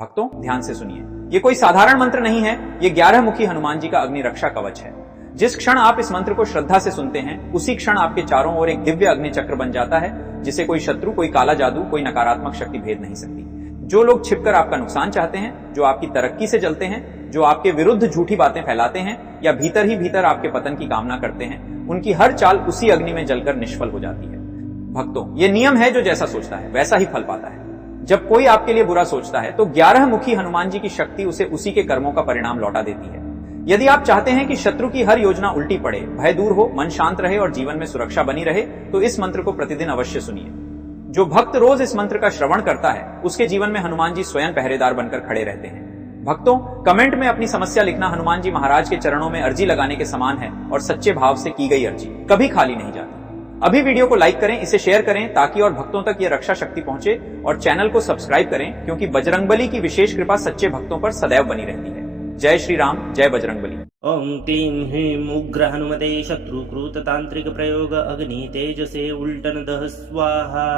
भक्तों ध्यान से सुनिए, ये कोई साधारण मंत्र नहीं है, ये 11 मुखी हनुमान जी का अग्नि रक्षा कवच है। जिस क्षण आप इस मंत्र को श्रद्धा से सुनते हैं, उसी क्षण आपके चारों ओर एक दिव्य अग्नि चक्र बन जाता है, जिसे कोई शत्रु, कोई काला जादू, कोई नकारात्मक शक्ति भेद नहीं सकती। जो लोग छिपकर आपका नुकसान चाहते हैं, जो आपकी तरक्की से जलते हैं, जो आपके विरुद्ध झूठी बातें फैलाते हैं या भीतर ही भीतर आपके पतन की कामना करते हैं, उनकी हर चाल उसी अग्नि में जलकर निष्फल हो जाती है। भक्तों, ये नियम है, जो जैसा सोचता है वैसा ही फल पाता है। जब कोई आपके लिए बुरा सोचता है तो 11 मुखी हनुमान जी की शक्ति उसे उसी के कर्मों का परिणाम लौटा देती है। यदि आप चाहते हैं कि शत्रु की हर योजना उल्टी पड़े, भय दूर हो, मन शांत रहे और जीवन में सुरक्षा बनी रहे, तो इस मंत्र को प्रतिदिन अवश्य सुनिए। जो भक्त रोज इस मंत्र का श्रवण करता है, उसके जीवन में हनुमान जी स्वयं पहरेदार बनकर खड़े रहते हैं। भक्तों, कमेंट में अपनी समस्या लिखना हनुमान जी महाराज के चरणों में अर्जी लगाने के समान है और सच्चे भाव से की गई अर्जी कभी खाली नहीं जाती। अभी वीडियो को लाइक करें, इसे शेयर करें ताकि और भक्तों तक ये रक्षा शक्ति पहुंचे, और चैनल को सब्सक्राइब करें, क्योंकि बजरंगबली की विशेष कृपा सच्चे भक्तों पर सदैव बनी रहती है। जय श्री राम, जय बजरंगबली। ओम क्लीं ह्रीं उग्र हनुमते शत्रुकृत तांत्रिक प्रयोग अग्नि तेजसे उल्टन दह स्वाहा।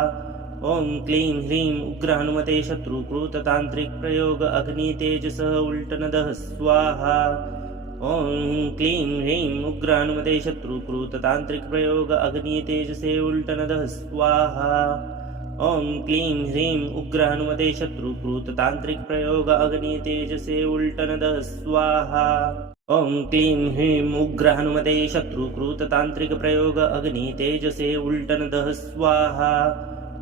ओम क्लीं ह्रीं उग्र हनुमते शत्रुकृत तांत्रिक प्रयोग अग्नि तेजस उल्टन दह स्वाहा। ओम क्लीं ह्रीं उग्र हनुमते शत्रुकृत तांत्रिक प्रयोग अग्नि तेजसे उल्टन दह स्वाहा। ओम क्लीं ह्रीं उग्र हनुमते शत्रुकृत तांत्रिक प्रयोग अग्नि तेजसे उल्टन दह स्वाहा। ओम क्लीं ह्रीं उग्र हनुमते शत्रुकृत तांत्रिक प्रयोग अग्नि तेजसे उल्टन दह स्वाहा।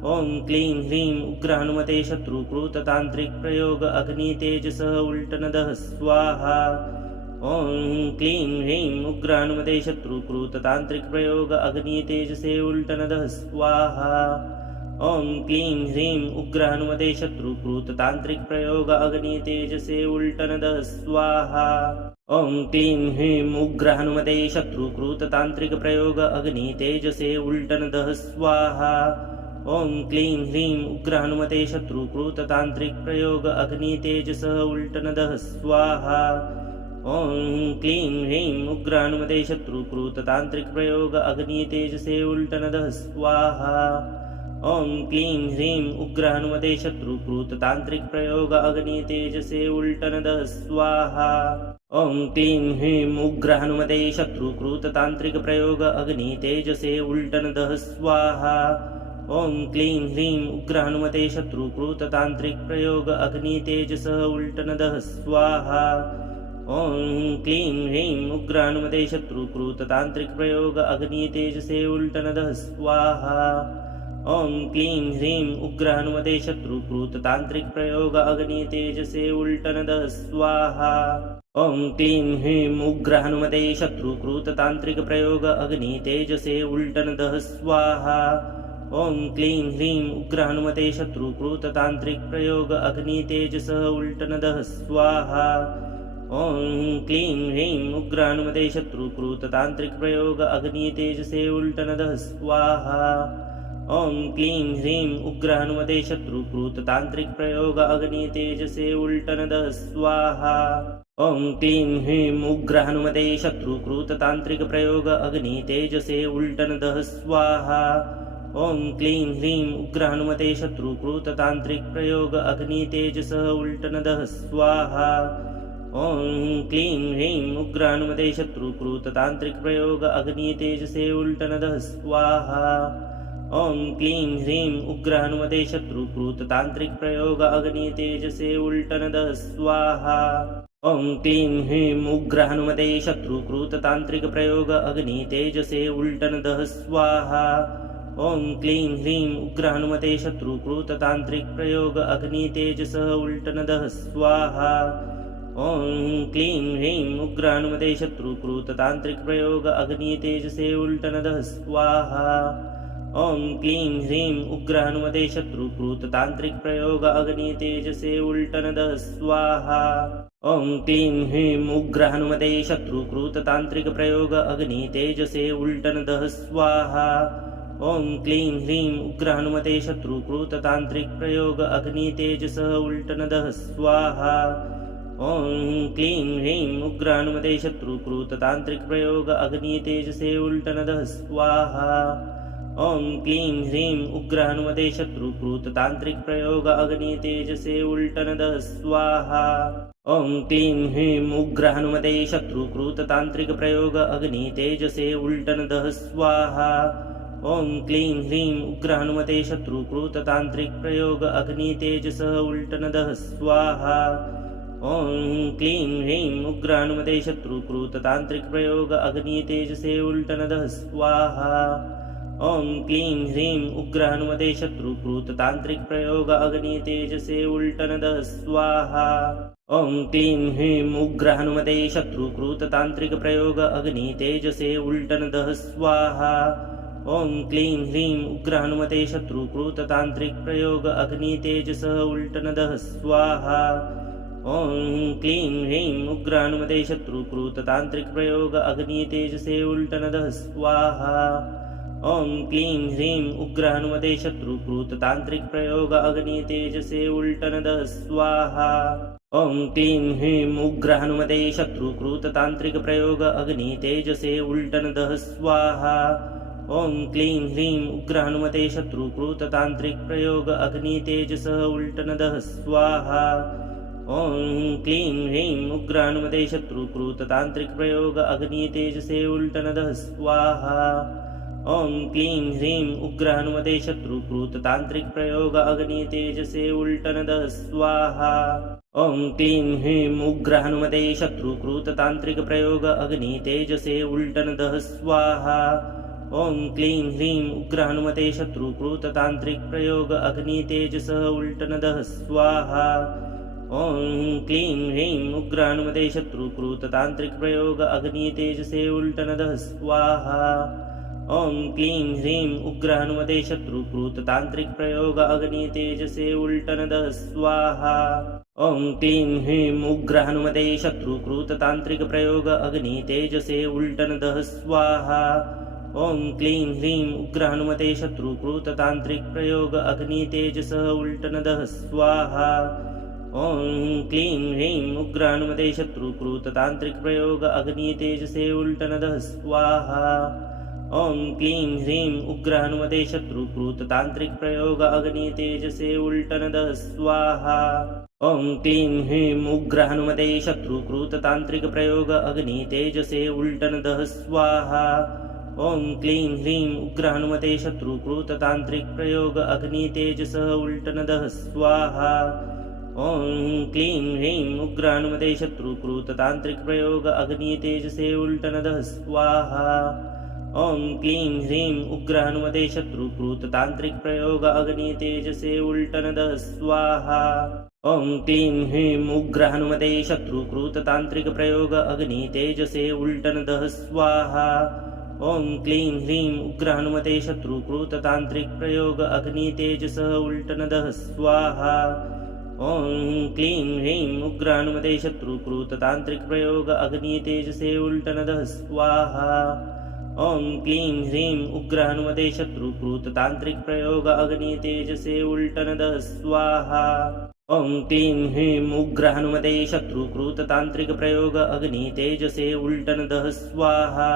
ओम क्लीं ह्रीं उग्र हनुमते शत्रुकृत तांत्रिक प्रयोग अग्नि तेजस उल्टन दह स्वाहा। ओम क्लीं ह्रीं उग्र हनुमते शत्रुकृत तांत्रिक प्रयोग अग्नि तेजसे उल्टन दह स्वाहा। ओम क्लीं ह्रीं उग्र हनुमते शत्रुकृत तांत्रिक प्रयोग अग्नि तेजसे उल्टन दह स्वाहा। ओम क्लीं ह्रीं उग्र हनुमते शत्रुकृत तांत्रिक प्रयोग अग्नि तेजसे उल्टन दह स्वाहा। ओम क्लीं ह्रीं उग्र हनुमते शत्रुकृत तांत्रिक प्रयोग अग्नि तेजस उल्टन दह स्वाहा। ओम क्लीं ह्रीं उग्र हनुमते शत्रुकृत तांत्रिक प्रयोग अग्नि तेजसे उल्टन दह स्वाहा। ओम क्लीं ह्रीं उग्र हनुमते शत्रुकृत तांत्रिक प्रयोग अग्नि तेजसे उल्टन दह स्वाहा। ओम क्लीं ह्रीं उग्र हनुमते शत्रुकृत तांत्रिक प्रयोग अग्नि तेजसे उल्टन दह स्वाहा। ओम क्लीं ह्रीं उग्र हनुमते शत्रुकृत तांत्रिक प्रयोग अग्नि तेजस उल्टन दह स्वाहा। ओम क्लीं ह्रीं उग्र हनुमते शत्रुकृत तांत्रिक प्रयोग अग्नि तेजसे उल्टन दह स्वाहा। ओम क्लीं ह्रीं उग्र हनुमते शत्रुकृत तांत्रिक प्रयोग अग्नि तेजसे उल्टन दह स्वाहा। ओम क्लीं ह्रीं उग्र हनुमते शत्रुकृत तांत्रिक प्रयोग अग्नि तेजसे उल्टन दह स्वाहा। ओम क्लीं ह्रीं उग्र हनुमते शत्रुकृत तांत्रिक प्रयोग अग्नि तेजस उल्टन दह स्वाहा। ओम क्लीं ह्रीं उग्र हनुमते शत्रुकृत तांत्रिक प्रयोग अग्नि तेजसे उल्टन दह स्वाहा। ओम क्लीं ह्रीं उग्र हनुमते शत्रुकृत तांत्रिक प्रयोग अग्नि तेजसे उल्टन दह स्वाहा। ओम क्लीं ह्रीं उग्र हनुमते शत्रुकृत तांत्रिक प्रयोग अग्नि तेजसे उल्टन दह स्वाहा। ओम क्लीं ह्रीं उग्र हनुमते शत्रुकृत तांत्रिक प्रयोग अग्नि तेजस उल्टन दह स्वाहा। ओम क्लीं ह्रीं उग्र हनुमते शत्रुकृत तांत्रिक प्रयोग अग्नि तेजसे उल्टन दह स्वाहा। ओम क्लीं ह्रीं उग्र हनुमते शत्रुकृत तांत्रिक प्रयोग अग्नि तेजसे उल्टन दह स्वाहा। ओम क्लीं ह्रीं उग्र हनुमते शत्रुकृत तांत्रिक प्रयोग अग्नि तेजसे उल्टन दह स्वाहा। ओम क्लीं ह्रीं उग्र हनुमते शत्रुकृत तांत्रिक प्रयोग अग्नि तेजस उल्टन दह स्वाहा। ओम क्लीं ह्रीं उग्र हनुमते शत्रुकृत तांत्रिक प्रयोग अग्नि तेजसे उल्टन दह स्वाहा। ओम क्लीं ह्रीं उग्र हनुमते शत्रुकृत तांत्रिक प्रयोग अग्नि तेजसे उल्टन दह स्वाहा। ओम क्लीं ह्रीं उग्र हनुमते शत्रुकृत तांत्रिक प्रयोग अग्नि तेजसे उल्टन दह स्वाहा। ओम क्लीं ह्रीं उग्र हनुमते शत्रुकृत तांत्रिक प्रयोग अग्नि तेजस उल्टन दह स्वाहा। ओम क्लीं ह्रीं उग्र हनुमते शत्रुकृत तांत्रिक प्रयोग अग्नि तेजसे उल्टन दह स्वाहा। ॐ क्लीं ह्रीं उग्र हनुमते शत्रुकृत तांत्रिक प्रयोग अग्नि तेजसे उल्टनदः स्वाहा। ॐ क्लीं ह्रीं उग्र हनुमते शत्रुकृत तांत्रिक प्रयोग अग्नि तेजसे उल्टनदः स्वाहा। ॐ क्लीं ह्रीं उग्र हनुमते शत्रुकृत तांत्रिक प्रयोग अग्नि तेजसः उल्टनदः स्वाहा। ॐ क्लीं ह्रीं उग्र हनुमते शत्रुकृत तांत्रिक प्रयोग अग्नि तेजसे उल्टनदः स्वाहा। ॐ क्लीं ह्रीं उग्र हनुमते शत्रुकृत तांत्रिक प्रयोग अग्नि तेजसे उल्टनदः स्वाहा। ॐ क्लीं ह्रीं उग्र हनुमते शत्रुकृत तांत्रिक प्रयोग अग्नि तेजसे उल्टनदः स्वाहा। ॐ क्लीं ह्रीं उग्र हनुमते शत्रुकृत तांत्रिक प्रयोग अग्नि तेजसः उल्टनदः स्वाहा। ॐ क्लीं ह्रीं उग्र हनुमते शत्रुकृत तांत्रिक प्रयोग अग्नि तेजसे उल्टनदः स्वाहा। ॐ क्लीं ह्रीं उग्र हनुमते शत्रुकृत तांत्रिक प्रयोग अग्नि तेजसे उल्टनदः स्वाहा। ॐ क्लीं ह्रीं उग्र हनुमते शत्रुकृत तांत्रिक प्रयोग अग्नि तेजसे उल्टनदः स्वाहा। ॐ क्लीं ह्रीं उग्र हनुमते शत्रुकृत तांत्रिक प्रयोग अग्नि तेजसः उल्टनदः स्वाहा। ॐ क्लीं ह्रीं उग्र हनुमते शत्रुकृत तांत्रिक प्रयोग अग्नि तेजसे उल्टनदः स्वाहा। ॐ क्लीं ह्रीं उग्र हनुमते शत्रुकृत तांत्रिक प्रयोग अग्नि तेजसे उल्टनदः स्वाहा। ॐ क्लीं ह्रीं उग्र हनुमते शत्रुकृत तांत्रिक प्रयोग अग्नि तेजसे उल्टनदः स्वाहा। ॐ क्लीं ह्रीं उग्र हनुमते शत्रुकृत तांत्रिक प्रयोग अग्नि तेजसः उल्टनदः स्वाहा। ॐ क्लीं ह्रीं उग्र हनुमते शत्रुकृत तांत्रिक प्रयोग अग्नि तेजसे उल्टनदः स्वाहा। ॐ क्लीं ह्रीं उग्र हनुमते शत्रुकृत तांत्रिक प्रयोग अग्नि तेजसे उल्टनदः स्वाहा। ॐ क्लीं ह्रीं उग्र हनुमते शत्रुकृत तांत्रिक प्रयोग अग्नि तेजसे उल्टनदः स्वाहा। ॐ क्लीं ह्रीं उग्र हनुमते शत्रुकृत तांत्रिक प्रयोग अग्नि तेजसः उल्टनदः स्वाहा। ॐ क्लीं ह्रीं उग्र हनुमते शत्रुकृत तांत्रिक प्रयोग अग्नि तेजसे उल्टनदः स्वाहा। ॐ क्लीं ह्रीं उग्र हनुमते शत्रुकृत तांत्रिक प्रयोग अग्नि तेजसे उल्टनदः स्वाहा। ॐ क्लीं ह्रीं उग्र हनुमते शत्रुकृत तांत्रिक प्रयोग अग्नि तेजसे उल्टनदः स्वाहा। ॐ क्लीं ह्रीं उग्र हनुमते शत्रुकृत तांत्रिक प्रयोग अग्नि तेजसः उल्टनदः स्वाहा। ॐ क्लीं ह्रीं उग्र हनुमते शत्रुकृत तांत्रिक प्रयोग अग्नि तेजसे उल्टनदः स्वाहा। ॐ क्लीं ह्रीं उग्र हनुमते शत्रुकृत तांत्रिक प्रयोग अग्नि तेजसे उल्टनदः स्वाहा। ॐ क्लीं ह्रीं उग्र हनुमते शत्रुकृत तांत्रिक प्रयोग अग्नि तेजसे उल्टनदः स्वाहा। ॐ क्लीं ह्रीं उग्र हनुमते शत्रुकृत तांत्रिक प्रयोग अग्नि तेजसः उल्टनदः स्वाहा। ॐ क्लीं ह्रीं उग्र हनुमते शत्रुकृत तांत्रिक प्रयोग अग्नि तेजसे उल्टनदः स्वाहा। ॐ क्लीं ह्रीं उग्र हनुमते शत्रुकृत तांत्रिक प्रयोग अग्नि तेजसे उल्टनदः स्वाहा। ॐ क्लीं ह्रीं उग्र हनुमते शत्रुकृत तांत्रिक प्रयोग अग्नि तेजसे उल्टनदः स्वाहा।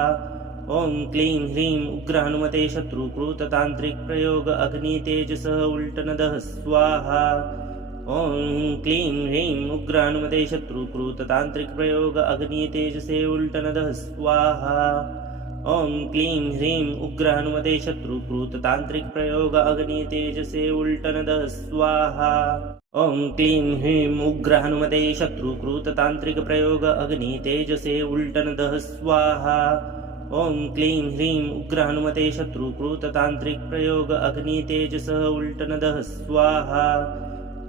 ॐ क्लीं ह्रीं उग्र हनुमते शत्रुकृत तांत्रिक प्रयोग अग्नि तेजसः उल्टनदः स्वाहा। ॐ क्लीं ह्रीं उग्र हनुमते शत्रुकृत तांत्रिक प्रयोग अग्नि तेजसे उल्टनदः स्वाहा। ॐ क्लीं ह्रीं उग्र हनुमते शत्रुकृत तांत्रिक प्रयोग अग्नि तेजसे उल्टनदः स्वाहा। ॐ क्लीं ह्रीं उग्र हनुमते शत्रुकृत तांत्रिक प्रयोग अग्नि तेजसे उल्टनदः स्वाहा। ॐ क्लीं ह्रीं उग्र हनुमते शत्रुकृत तांत्रिक प्रयोग अग्नि तेजसः उल्टनदः स्वाहा।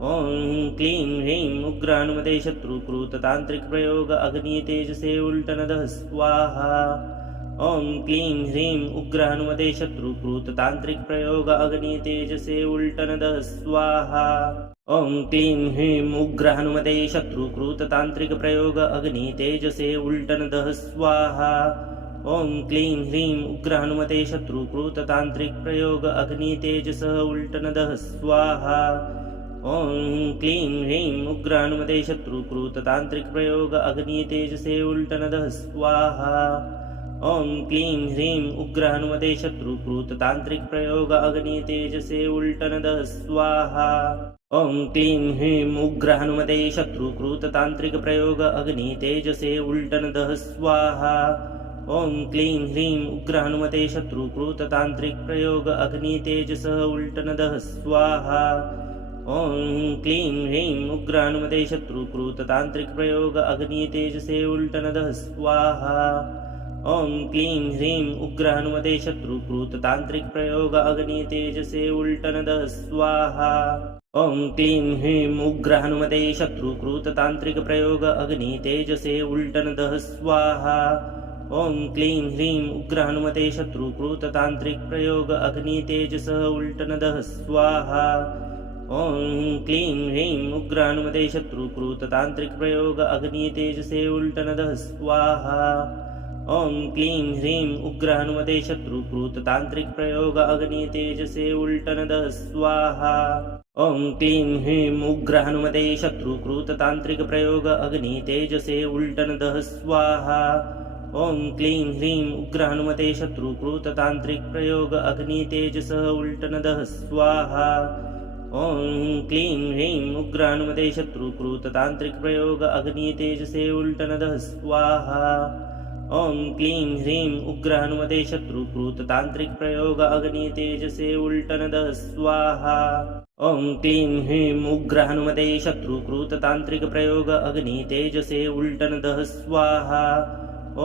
ॐ क्लीं ह्रीं उग्र हनुमते शत्रुकृत तांत्रिक प्रयोग अग्नि तेजसे उल्टनदः स्वाहा। ॐ क्लीं ह्रीं उग्र हनुमते शत्रुकृत तांत्रिक प्रयोग अग्नि तेजसे उल्टनदः स्वाहा। ॐ क्लीं ह्रीं उग्र हनुमते शत्रुकृत तांत्रिक प्रयोग अग्नि तेजसे उल्टनदः स्वाहा। ॐ क्लीं ह्रीं उग्र हनुमते शत्रुकृत तांत्रिक प्रयोग अग्नि तेजसः उल्टनदः स्वाहा। ॐ क्लीं ह्रीं उग्र हनुमते शत्रुकृत तांत्रिक प्रयोग अग्नि तेजसे उल्टनदः स्वाहा। ॐ क्लीं ह्रीं उग्र हनुमते शत्रुकृत तांत्रिक प्रयोग अग्नि तेजसे उल्टनदः स्वाहा। ॐ क्लीं ह्रीं उग्र हनुमते शत्रुकृत तांत्रिक प्रयोग अग्नि तेजसे उल्टनदः स्वाहा। ॐ क्लीं ह्रीं उग्र हनुमते शत्रुकृत तांत्रिक प्रयोग अग्नि तेजसः उल्टनदः स्वाहा। ॐ क्लीं ह्रीं उग्र हनुमते शत्रुकृत तांत्रिक प्रयोग अग्नि तेजसे उल्टनदः स्वाहा। ॐ क्लीं ह्रीं उग्र हनुमते शत्रुकृत तांत्रिक प्रयोग अग्नि तेजसे उल्टनदः स्वाहा। ॐ क्लीं ह्रीं उग्र हनुमते शत्रुकृत तांत्रिक प्रयोग अग्नि तेजसे उल्टनदः स्वाहा। ॐ क्लीं ह्रीं उग्र हनुमते शत्रुकृत तांत्रिक प्रयोग अग्नि तेजसः उल्टनदः स्वाहा। ॐ क्लीं ह्रीं उग्र हनुमते शत्रुकृत तांत्रिक प्रयोग अग्नि तेजसे उल्टनदः स्वाहा। ॐ क्लीं ह्रीं उग्र हनुमते शत्रुकृत तांत्रिक प्रयोग अग्नि तेजसे उल्टनदः स्वाहा। ॐ क्लीं ह्रीं उग्र हनुमते शत्रुकृत तांत्रिक प्रयोग अग्नि तेजसे उल्टनदः स्वाहा। ॐ क्लीं ह्रीं उग्र हनुमते शत्रुकृत तांत्रिक प्रयोग अग्नि तेजसः उल्टनदः स्वाहा। ॐ क्लीं ह्रीं उग्र हनुमते शत्रुकृत तांत्रिक प्रयोग अग्नि तेजसे उल्टनदः स्वाहा। ॐ क्लीं ह्रीं उग्र हनुमते शत्रुकृत तांत्रिक प्रयोग अग्नि तेजसे उल्टनदः स्वाहा। ॐ क्लीं ह्रीं उग्र हनुमते शत्रुकृत तांत्रिक प्रयोग अग्नि तेजसे उल्टनदः स्वाहा।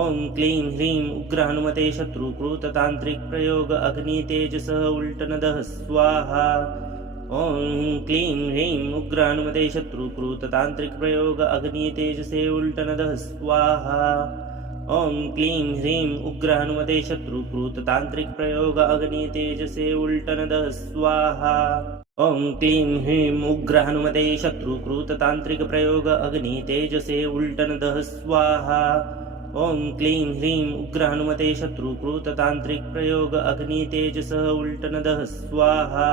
ॐ क्लीं ह्रीं उग्र हनुमते शत्रुकृत तांत्रिक प्रयोग अग्नि तेजसः उल्टनदः स्वाहा। ॐ क्लीं ह्रीं उग्र हनुमते शत्रुकृत तांत्रिक प्रयोग अग्नि तेजसे उल्टनदः स्वाहा। ॐ क्लीं ह्रीं उग्र हनुमते शत्रुकृत तांत्रिक प्रयोग अग्नि तेजसे उल्टनदः स्वाहा। ॐ क्लीं ह्रीं उग्र हनुमते शत्रुकृत तांत्रिक प्रयोग अग्नि तेजसे उल्टनदः स्वाहा। ॐ क्लीं ह्रीं उग्र हनुमते शत्रुकृत तांत्रिक प्रयोग अग्नि तेजसः उल्टनदः स्वाहा।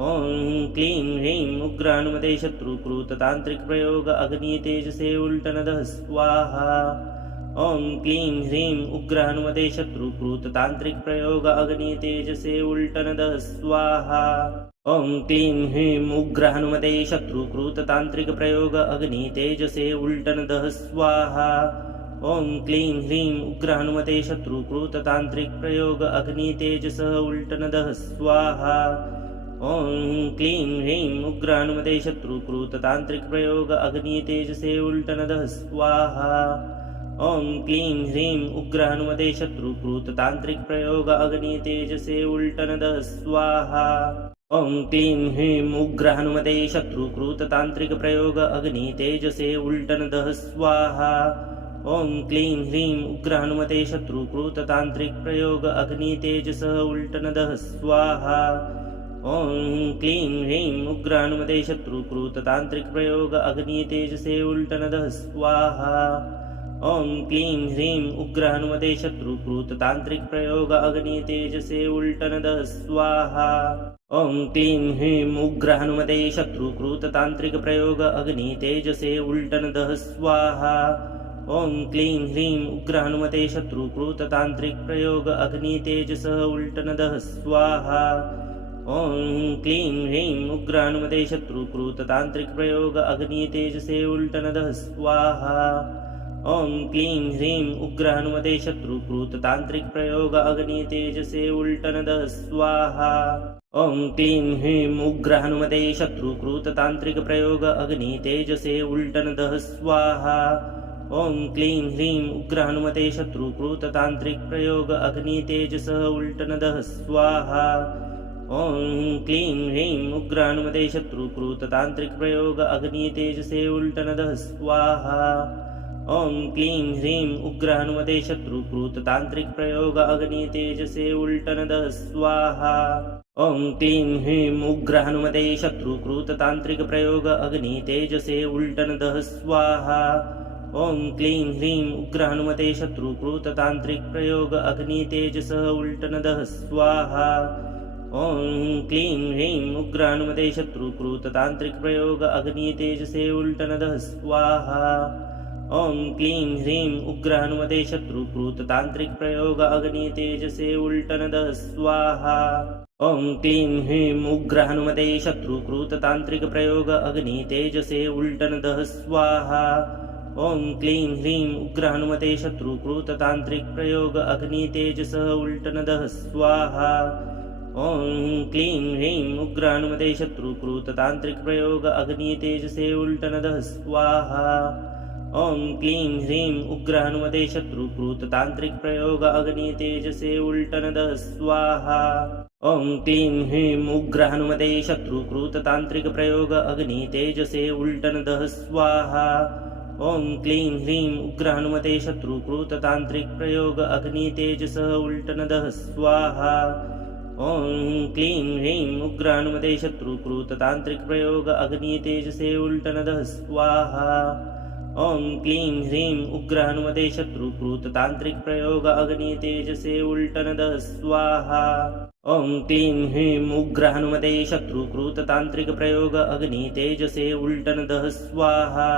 ॐ क्लीं ह्रीं उग्र हनुमते शत्रुकृत तांत्रिक प्रयोग अग्नि तेजसे उल्टनदः स्वाहा। ॐ क्लीं ह्रीं उग्र हनुमते शत्रुकृत तांत्रिक प्रयोग अग्नि तेजसे उल्टनदः स्वाहा। ॐ क्लीं ह्रीं उग्र हनुमते शत्रुकृत तांत्रिक प्रयोग अग्नि तेजसे उल्टनदः स्वाहा। ॐ क्लीं ह्रीं उग्र हनुमते शत्रुकृत तांत्रिक प्रयोग अग्नि तेजसः उल्टनदः स्वाहा। ॐ क्लीं ह्रीं उग्र हनुमते शत्रुकृत तांत्रिक प्रयोग अग्नि तेजसे उल्टनदः स्वाहा। ॐ क्लीं ह्रीं उग्र हनुमते शत्रुकृत तांत्रिक प्रयोग अग्नि तेजसे उल्टनदः स्वाहा। ॐ क्लीं ह्रीं उग्र हनुमते शत्रुकृत तांत्रिक प्रयोग अग्नि तेजसे उल्टनदः स्वाहा। ॐ क्लीं ह्रीं उग्र हनुमते शत्रुकृत तांत्रिक प्रयोग अग्नि तेजसः उल्टनदः स्वाहा। ॐ क्लीं ह्रीं उग्र हनुमते शत्रुकृत तांत्रिक प्रयोग अग्नि तेजसे उल्टनदः स्वाहा। ॐ क्लीं ह्रीं उग्र हनुमते शत्रुकृत तांत्रिक प्रयोग अग्नि तेजसे उल्टनदः स्वाहा। ॐ क्लीं ह्रीं उग्र हनुमते शत्रुकृत तांत्रिक प्रयोग अग्नि तेजसे उल्टनदः स्वाहा। ॐ क्लीं ह्रीं उग्र हनुमते शत्रुकृत तांत्रिक प्रयोग अग्नि तेजसः उल्टनदः स्वाहा। ॐ क्लीं ह्रीं उग्र हनुमते शत्रुकृत तांत्रिक प्रयोग अग्नि तेजसे उल्टनदः स्वाहा। ॐ क्लीं ह्रीं उग्र हनुमते शत्रुकृत तांत्रिक प्रयोग अग्नि तेजसे उल्टनदः स्वाहा। ॐ क्लीं ह्रीं उग्र हनुमते शत्रुकृत तांत्रिक प्रयोग अग्नि तेजसे उल्टनदः स्वाहा। ॐ क्लीं ह्रीं उग्र हनुमते शत्रुकृत तांत्रिक प्रयोग अग्नि तेजसः उल्टनदः स्वाहा। ॐ क्लीं ह्रीं उग्र हनुमते शत्रुकृत तांत्रिक प्रयोग अग्नि तेजसे उल्टनदः स्वाहा। ॐ क्लीं ह्रीं उग्र हनुमते शत्रुकृत तांत्रिक प्रयोग अग्नि तेजसे उल्टनदः स्वाहा। ॐ क्लीं ह्रीं उग्र हनुमते शत्रुकृत तांत्रिक प्रयोग अग्नि तेजसे उल्टनदः स्वाहा। ॐ क्लीं ह्रीं उग्र हनुमते शत्रुकृत तांत्रिक प्रयोग अग्नि तेजसः उल्टनदः स्वाहा। ॐ क्लीं ह्रीं उग्र हनुमते शत्रुकृत तांत्रिक प्रयोग अग्नि तेजसे उल्टनदः स्वाहा। ॐ क्लीं ह्रीं उग्र हनुमते शत्रुकृत तांत्रिक प्रयोग अग्नि तेजसे उल्टनदः स्वाहा। ॐ क्लीं ह्रीं उग्र हनुमते शत्रुकृत तांत्रिक प्रयोग अग्नि तेजसे उल्टनदः स्वाहा। ॐ क्लीं ह्रीं उग्र हनुमते शत्रुकृत तांत्रिक प्रयोग अग्नि तेजसः उल्टनदः स्वाहा। ॐ क्लीं ह्रीं उग्र हनुमते शत्रुकृत तांत्रिक प्रयोग अग्नि तेजसे उल्टनदः स्वाहा। ॐ क्लीं ह्रीं उग्र हनुमते शत्रुकृत तांत्रिक प्रयोग अग्नि तेजसे उल्टनदः स्वाहा। ॐ क्लीं ह्रीं उग्र हनुमते शत्रुकृत तांत्रिक प्रयोग अग्नि तेजसे उल्टनदः स्वाहा। ॐ क्लीं ह्रीं उग्र हनुमते शत्रुकृत तांत्रिक प्रयोग अग्नि तेजसः उल्टनदः स्वाहा। ॐ क्लीं ह्रीं उग्र हनुमते शत्रुकृत तांत्रिक प्रयोग अग्नि तेजसे उल्टनदः स्वाहा। ॐ क्लीं ह्रीं उग्र हनुमते शत्रुकृत तांत्रिक प्रयोग अग्नि तेजसे उल्टनदः स्वाहा। ॐ क्लीं ह्रीं उग्र हनुमते शत्रुकृत तांत्रिक प्रयोग अग्नि तेजसे उल्टनदः स्वाहा।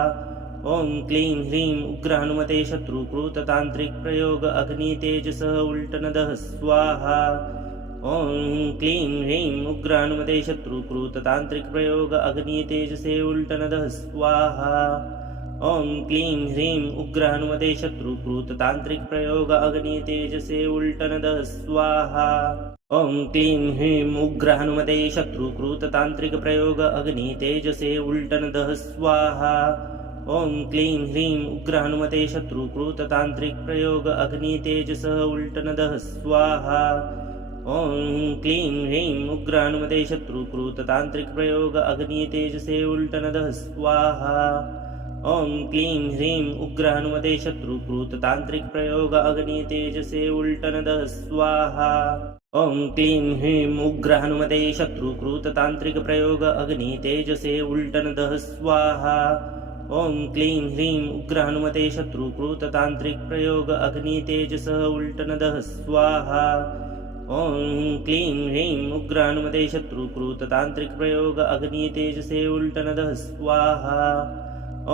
ॐ क्लीं ह्रीं उग्र हनुमते शत्रुकृत तांत्रिक प्रयोग अग्नि तेजसः उल्टनदः स्वाहा। ॐ क्लीं ह्रीं उग्र हनुमते शत्रुकृत तांत्रिक प्रयोग अग्नि तेजसे उल्टनदः स्वाहा। ॐ क्लीं ह्रीं उग्र हनुमते शत्रुकृत तांत्रिक प्रयोग अग्नि तेजसे उल्टनदः स्वाहा। ॐ क्लीं ह्रीं उग्र हनुमते शत्रुकृत तांत्रिक प्रयोग अग्नि तेजसे उल्टनदः स्वाहा। ॐ क्लीं ह्रीं उग्र हनुमते शत्रुकृत तांत्रिक प्रयोग अग्नि तेजसः उल्टनदः स्वाहा। ॐ क्लीं ह्रीं उग्र हनुमते शत्रुकृत तांत्रिक प्रयोग अग्नि तेजसे उल्टनदः स्वाहा। ॐ क्लीं ह्रीं उग्र हनुमते शत्रुकृत तांत्रिक प्रयोग अग्नि तेजसे उल्टनदः स्वाहा। ॐ क्लीं ह्रीं उग्र हनुमते शत्रुकृत तांत्रिक प्रयोग अग्नि तेजसे उल्टनदः स्वाहा। ॐ क्लीं ह्रीं उग्र हनुमते शत्रुकृत तांत्रिक प्रयोग अग्नि तेजसः उल्टनदः स्वाहा। ॐ क्लीं ह्रीं उग्र हनुमते शत्रुकृत तांत्रिक प्रयोग अग्नि तेजसे उल्टनदः स्वाहा।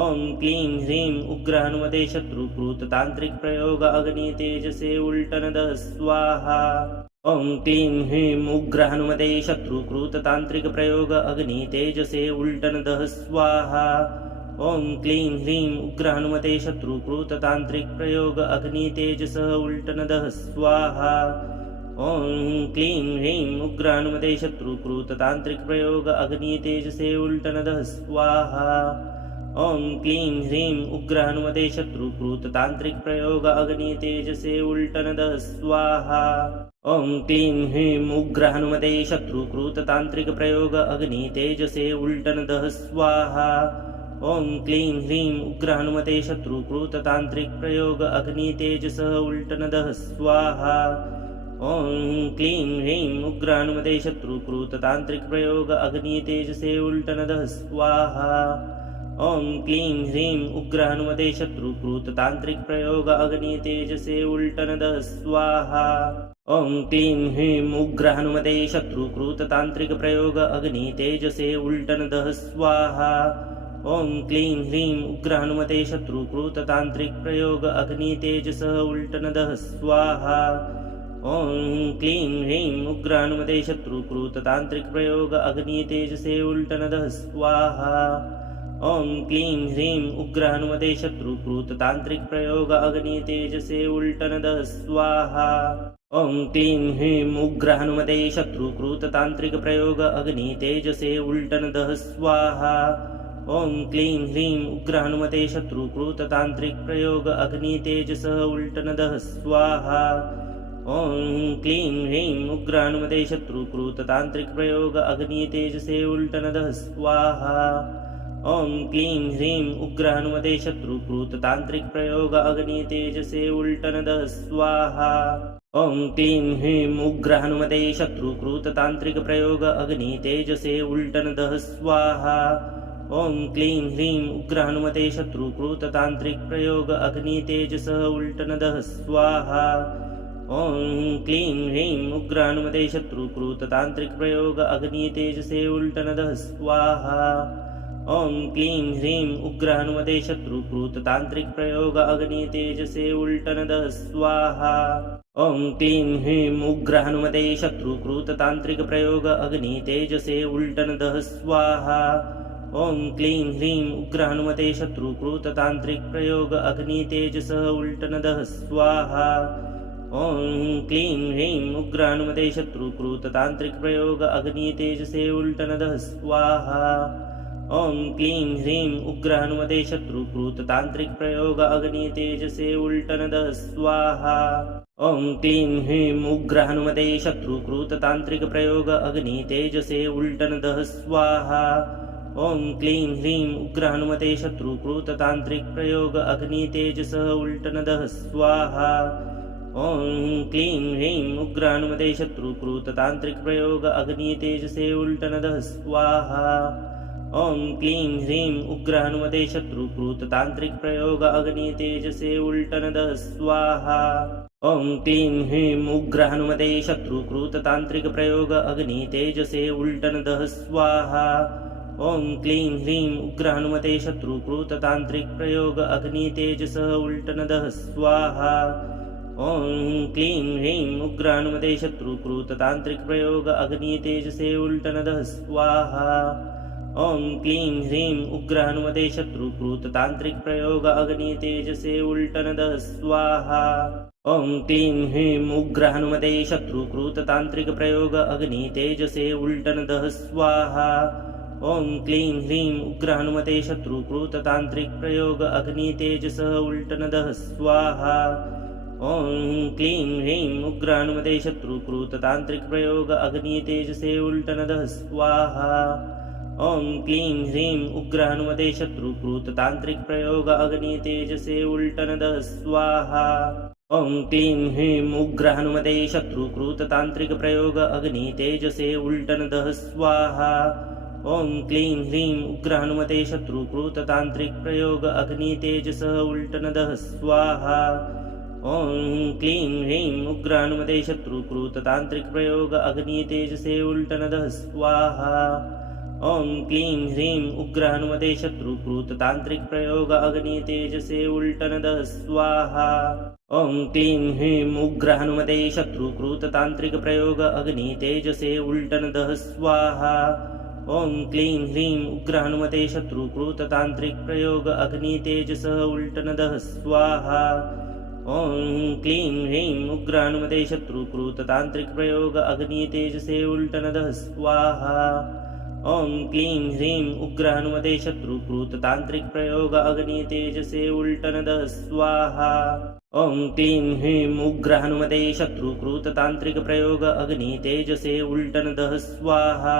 ॐ क्लीं ह्रीं उग्र हनुमते शत्रुकृत तांत्रिक प्रयोग अग्नि तेजसे उल्टनदः स्वाहा। ॐ क्लीं ह्रीं उग्र हनुमते शत्रुकृत तांत्रिक प्रयोग अग्नि तेजसे उल्टनदः स्वाहा। ॐ क्लीं ह्रीं उग्र हनुमते शत्रुकृत तांत्रिक प्रयोग अग्नि तेजसः उल्टनदः स्वाहा। ॐ क्लीं ह्रीं उग्र हनुमते शत्रुकृत तांत्रिक प्रयोग अग्नि तेजसे उल्टनदः स्वाहा। ॐ क्लीं ह्रीं उग्र हनुमते शत्रुकृत तांत्रिक प्रयोग अग्नि तेजसे उल्टनदः स्वाहा। ॐ क्लीं ह्रीं उग्र हनुमते शत्रुकृत तांत्रिक प्रयोग अग्नि तेजसे उल्टनदः स्वाहा। ॐ क्लीं ह्रीं उग्र हनुमते शत्रुकृत तांत्रिक प्रयोग अग्नि तेजसः उल्टनदः स्वाहा। ॐ क्लीं ह्रीं उग्र हनुमते शत्रुकृत तांत्रिक प्रयोग अग्नि तेजसे उल्टनदः स्वाहा। ॐ क्लीं ह्रीं उग्र हनुमते शत्रुकृत तांत्रिक प्रयोग अग्नि तेजसे उल्टनदः स्वाहा। ॐ क्लीं ह्रीं उग्र हनुमते शत्रुकृत तांत्रिक प्रयोग अग्नि तेजसे उल्टनदः स्वाहा। ॐ क्लीं ह्रीं उग्र हनुमते शत्रुकृत तांत्रिक प्रयोग अग्नि तेजसः उल्टनदः स्वाहा। ॐ क्लीं ह्रीं उग्र हनुमते शत्रुकृत तांत्रिक प्रयोग अग्नि तेजसे उल्टनदः स्वाहा। ॐ क्लीं ह्रीं उग्र हनुमते शत्रुकृत तांत्रिक प्रयोग अग्नि तेजसे उल्टनदः स्वाहा। ॐ क्लीं ह्रीं उग्र हनुमते शत्रुकृत तांत्रिक प्रयोग अग्नि तेजसे उल्टनदः स्वाहा। ॐ क्लीं ह्रीं उग्र हनुमते शत्रुकृत तांत्रिक प्रयोग अग्नि तेजसः उल्टनदः स्वाहा। ॐ क्लीं ह्रीं उग्र हनुमते शत्रुकृत तांत्रिक प्रयोग अग्नि तेजसे उल्टनदः स्वाहा। ॐ क्लीं ह्रीं उग्र हनुमते शत्रुकृत तांत्रिक प्रयोग अग्नि तेजसे उल्टनदः स्वाहा। ॐ क्लीं ह्रीं उग्र हनुमते शत्रुकृत तांत्रिक प्रयोग अग्नि तेजसे उल्टनदः स्वाहा। ॐ क्लीं ह्रीं उग्र हनुमते शत्रुकृत तांत्रिक प्रयोग अग्नि तेजसः उल्टनदः स्वाहा। ॐ क्लीं ह्रीं उग्र हनुमते शत्रुकृत तांत्रिक प्रयोग अग्नि तेजसे उल्टनदः स्वाहा। ॐ क्लीं ह्रीं उग्र हनुमते शत्रुकृत तांत्रिक प्रयोग अग्नि तेजसे उल्टनदः स्वाहा। ॐ क्लीं ह्रीं उग्र हनुमते शत्रुकृत तांत्रिक प्रयोग अग्नि तेजसे उल्टनदः स्वाहा। ॐ क्लीं ह्रीं उग्र हनुमते शत्रुकृत तांत्रिक प्रयोग अग्नि तेजसः उल्टनदः स्वाहा। ॐ क्लीं ह्रीं उग्र हनुमते शत्रुकृत तांत्रिक प्रयोग अग्नि तेजसे उल्टनदः स्वाहा। ॐ क्लीं ह्रीं उग्र हनुमते शत्रुकृत तांत्रिक प्रयोग अग्नि तेजसे उल्टनदः स्वाहा। ॐ क्लीं ह्रीं उग्र हनुमते शत्रुकृत तांत्रिक प्रयोग अग्नि तेजसे उल्टनदः स्वाहा। ॐ क्लीं ह्रीं उग्र हनुमते शत्रुकृत तांत्रिक प्रयोग अग्नि तेजसः उल्टनदः स्वाहा। ॐ क्लीं ह्रीं उग्र हनुमते शत्रुकृत तांत्रिक प्रयोग अग्नि तेजसे उल्टनदः स्वाहा। ॐ क्लीं ह्रीं उग्र हनुमते शत्रुकृत तांत्रिक प्रयोग अग्नि तेजसे उल्टनदः स्वाहा। ॐ क्लीं ह्रीं उग्र हनुमते शत्रुकृत तांत्रिक प्रयोग अग्नि तेजसे उल्टनदः स्वाहा। ॐ क्लीं ह्रीं उग्र हनुमते शत्रुकृत तांत्रिक प्रयोग अग्नि तेजसः उल्टनदः स्वाहा। ॐ क्लीं ह्रीं उग्र हनुमते शत्रुकृत तांत्रिक प्रयोग अग्नि तेजसे उल्टनदः स्वाहा। ॐ क्लीं ह्रीं उग्र हनुमते शत्रुकृत तांत्रिक प्रयोग अग्नि तेजसे उल्टनदः स्वाहा। ॐ क्लीं ह्रीं उग्र हनुमते शत्रुकृत तांत्रिक प्रयोग अग्नि तेजसे उल्टनदः स्वाहा। ॐ क्लीं ह्रीं उग्र हनुमते शत्रुकृत तांत्रिक प्रयोग अग्नि तेजसः उल्टनदः स्वाहा। ॐ क्लीं ह्रीं उग्र हनुमते शत्रुकृत तांत्रिक प्रयोग अग्नि तेजसे उल्टनदः स्वाहा। ॐ क्लीं ह्रीं उग्र हनुमते शत्रुकृत तांत्रिक प्रयोग अग्नि तेजसे उल्टनदः स्वाहा। ॐ क्लीं ह्रीं उग्र हनुमते शत्रुकृत तांत्रिक प्रयोग अग्नि तेजसे उल्टनदः स्वाहा। ॐ क्लीं ह्रीं उग्र हनुमते शत्रुकृत तांत्रिक प्रयोग अग्नि तेजसः उल्टनदः स्वाहा। ॐ क्लीं ह्रीं उग्र हनुमते शत्रुकृत तांत्रिक प्रयोग अग्नि तेजसे उल्टनदः स्वाहा। ॐ क्लीं ह्रीं उग्र हनुमते शत्रुकृत तांत्रिक प्रयोग अग्नि तेजसे उल्टनदः स्वाहा। ॐ क्लीं ह्रीं उग्र हनुमते शत्रुकृत तांत्रिक प्रयोग अग्नि तेजसे उल्टनदः स्वाहा। ॐ क्लीं ह्रीं उग्र हनुमते शत्रुकृत तांत्रिक प्रयोग अग्नि तेजसः उल्टनदः स्वाहा। ॐ क्लीं ह्रीं उग्र हनुमते शत्रुकृत तांत्रिक प्रयोग अग्नि तेजसे उल्टनदः स्वाहा। ॐ क्लीं ह्रीं उग्र हनुमते शत्रुकृत तांत्रिक प्रयोग अग्नि तेजसे उल्टनदः स्वाहा। ॐ क्लीं ह्रीं उग्र हनुमते शत्रुकृत तांत्रिक प्रयोग अग्नि तेजसे उल्टनदः स्वाहा।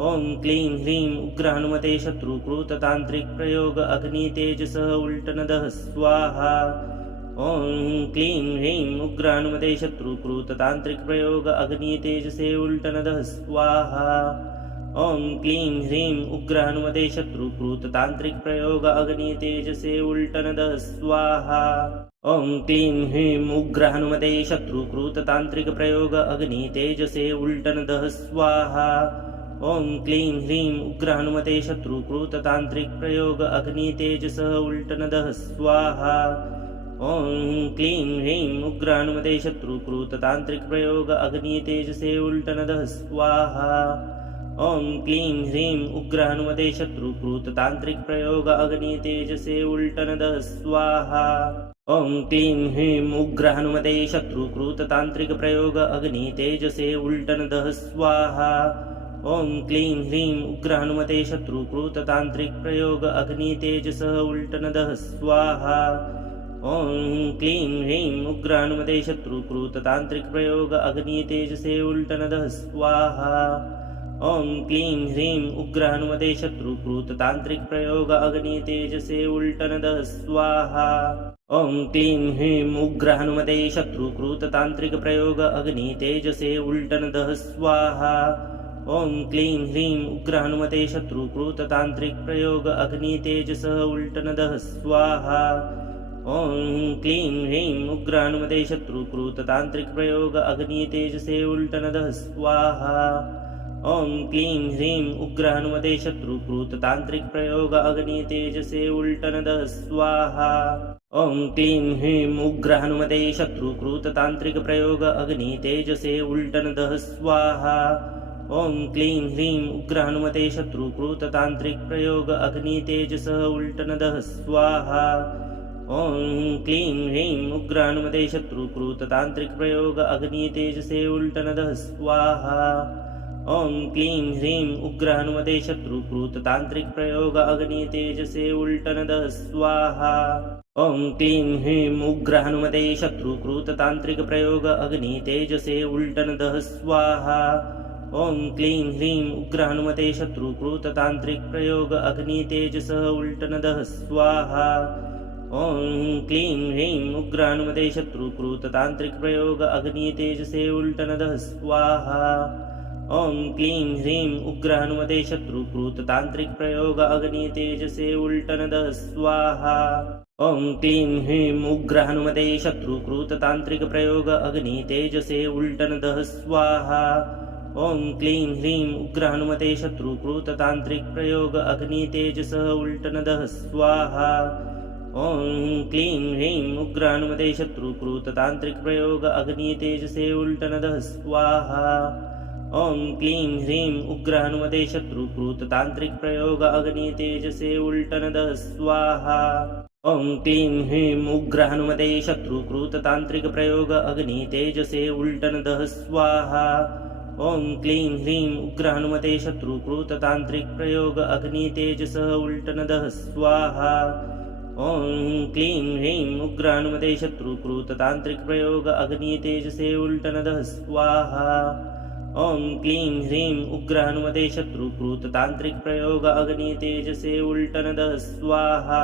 ॐ क्लीं ह्रीं उग्र हनुमते शत्रुकृत तांत्रिक प्रयोग अग्नि तेजसः उल्टनदः स्वाहा। ॐ क्लीं ह्रीं उग्र हनुमते शत्रुकृत तांत्रिक प्रयोग अग्नि तेजसे उल्टनदः स्वाहा। ॐ क्लीं ह्रीं उग्र हनुमते शत्रुकृत तांत्रिक प्रयोग अग्नि तेजसे उल्टनदः स्वाहा। ॐ क्लीं ह्रीं उग्र हनुमते शत्रुकृत तांत्रिक प्रयोग अग्नि तेजसे उल्टनदः स्वाहा। ॐ क्लीं ह्रीं उग्र हनुमते शत्रुकृत तांत्रिक प्रयोग अग्नि तेजसः उल्टनदः स्वाहा। ॐ क्लीं ह्रीं उग्र हनुमते शत्रुकृत तांत्रिक प्रयोग अग्नि तेजसे उल्टनदः स्वाहा। ॐ क्लीं ह्रीं उग्र हनुमते शत्रुकृत तांत्रिक प्रयोग अग्नि तेजसे उल्टनदः स्वाहा। ॐ क्लीं ह्रीं उग्र हनुमते शत्रुकृत तांत्रिक प्रयोग अग्नि तेजसे उल्टनदः स्वाहा। ॐ क्लीं ह्रीं उग्र हनुमते शत्रुकृत तांत्रिक प्रयोग अग्नि तेजसः उल्टनदः स्वाहा। ॐ क्लीं ह्रीं उग्र हनुमते शत्रुकृत तांत्रिक प्रयोग अग्नि तेजसे उल्टनदः स्वाहा। ॐ क्लीं ह्रीं उग्र हनुमते शत्रुकृत तांत्रिक प्रयोग अग्नि तेजसे उल्टनदः स्वाहा। ॐ क्लीं ह्रीं उग्र हनुमते शत्रुकृत तांत्रिक प्रयोग अग्नि तेजसे उल्टनदः स्वाहा। ॐ क्लीं ह्रीं उग्र हनुमते शत्रुकृत तांत्रिक प्रयोग अग्नि तेजसः उल्टनदः स्वाहा। ॐ क्लीं ह्रीं उग्र हनुमते शत्रुकृत तांत्रिक प्रयोग अग्नि तेजसे उल्टनदः स्वाहा। ॐ क्लीं ह्रीं उग्र हनुमते शत्रुकृत तांत्रिक प्रयोग अग्नि तेजसे उल्टनदः स्वाहा। ॐ क्लीं ह्रीं उग्र हनुमते शत्रुकृत तांत्रिक प्रयोग अग्नि तेजसे उल्टनदः स्वाहा। ॐ क्लीं ह्रीं उग्र हनुमते शत्रुकृत तांत्रिक प्रयोग अग्नि तेजसः उल्टनदः स्वाहा। ॐ क्लीं ह्रीं उग्र हनुमते शत्रुकृत तांत्रिक प्रयोग अग्नि तेजसे उल्टनदः स्वाहा। ॐ क्लीं ह्रीं उग्र हनुमते शत्रुकृत तांत्रिक प्रयोग अग्नि तेजसे उल्टनदः स्वाहा। ॐ क्लीं ह्रीं उग्र हनुमते शत्रुकृत तांत्रिक प्रयोग अग्नि तेजसे उल्टनदः स्वाहा। ॐ क्लीं ह्रीं उग्र हनुमते शत्रुकृत तांत्रिक प्रयोग अग्नि तेजसः उल्टनदः स्वाहा। ॐ क्लीं ह्रीं उग्र हनुमते शत्रुकृत तांत्रिक प्रयोग अग्नि तेजसे उल्टनदः स्वाहा। ॐ क्लीं ह्रीं उग्र हनुमते शत्रुकृत तांत्रिक प्रयोग अग्नि तेजसे उल्टनदः स्वाहा। ॐ क्लीं ह्रीं उग्र हनुमते शत्रुकृत तांत्रिक प्रयोग अग्नि तेजसे उल्टनदः स्वाहा। ॐ क्लीं ह्रीं उग्र हनुमते शत्रुकृत तांत्रिक प्रयोग अग्नि तेजसः उल्टनदः स्वाहा। ॐ क्लीं ह्रीं उग्र हनुमते शत्रुकृत तांत्रिक प्रयोग अग्नि तेजसे उल्टनदः स्वाहा। ॐ क्लीं ह्रीं उग्र हनुमते शत्रुकृत तांत्रिक प्रयोग अग्नि तेजसे उल्टनदः स्वाहा। ॐ क्लीं ह्रीं उग्र हनुमते शत्रुकृत तांत्रिक प्रयोग अग्नि तेजसे उल्टनदः स्वाहा। ॐ क्लीं ह्रीं उग्र हनुमते शत्रुकृत तांत्रिक प्रयोग अग्नि तेजसः उल्टनदः स्वाहा। ॐ क्लीं ह्रीं उग्र हनुमते शत्रुकृत तांत्रिक प्रयोग अग्नि तेजसे उल्टनदः स्वाहा। ॐ क्लीं ह्रीं उग्र हनुमते शत्रुकृत तांत्रिक प्रयोग अग्नि तेजसे उल्टनदः स्वाहा।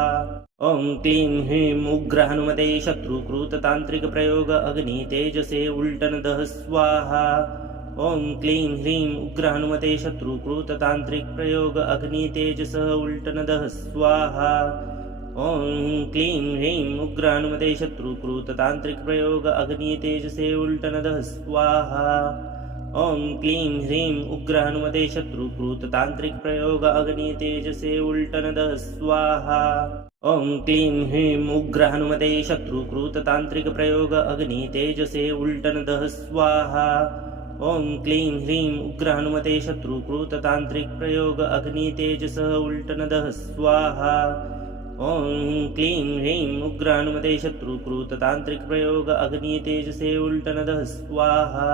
ॐ क्लीं ह्रीं उग्र हनुमते शत्रुकृत तांत्रिक प्रयोग अग्नि तेजसे उल्टनदः स्वाहा। ॐ क्लीं ह्रीं उग्र हनुमते शत्रुकृत तांत्रिक प्रयोग अग्नि तेजसः उल्टनदः स्वाहा। ॐ क्लीं ह्रीं उग्र हनुमते शत्रुकृत तांत्रिक प्रयोग अग्नि तेजसे उल्टनदः स्वाहा। ॐ क्लीं ह्रीं उग्र हनुमते शत्रुकृत तांत्रिक प्रयोग अग्नि तेजसे उल्टनदः स्वाहा। ॐ क्लीं ह्रीं उग्र हनुमते शत्रुकृत तांत्रिक प्रयोग अग्नि तेजसे उल्टनदः स्वाहा। ॐ क्लीं ह्रीं उग्र हनुमते शत्रुकृत तांत्रिक प्रयोग अग्नि तेजसः उल्टनदः स्वाहा। ॐ क्लीं ह्रीं उग्र हनुमते शत्रुकृत तांत्रिक प्रयोग अग्नि तेजसे उल्टनदः स्वाहा।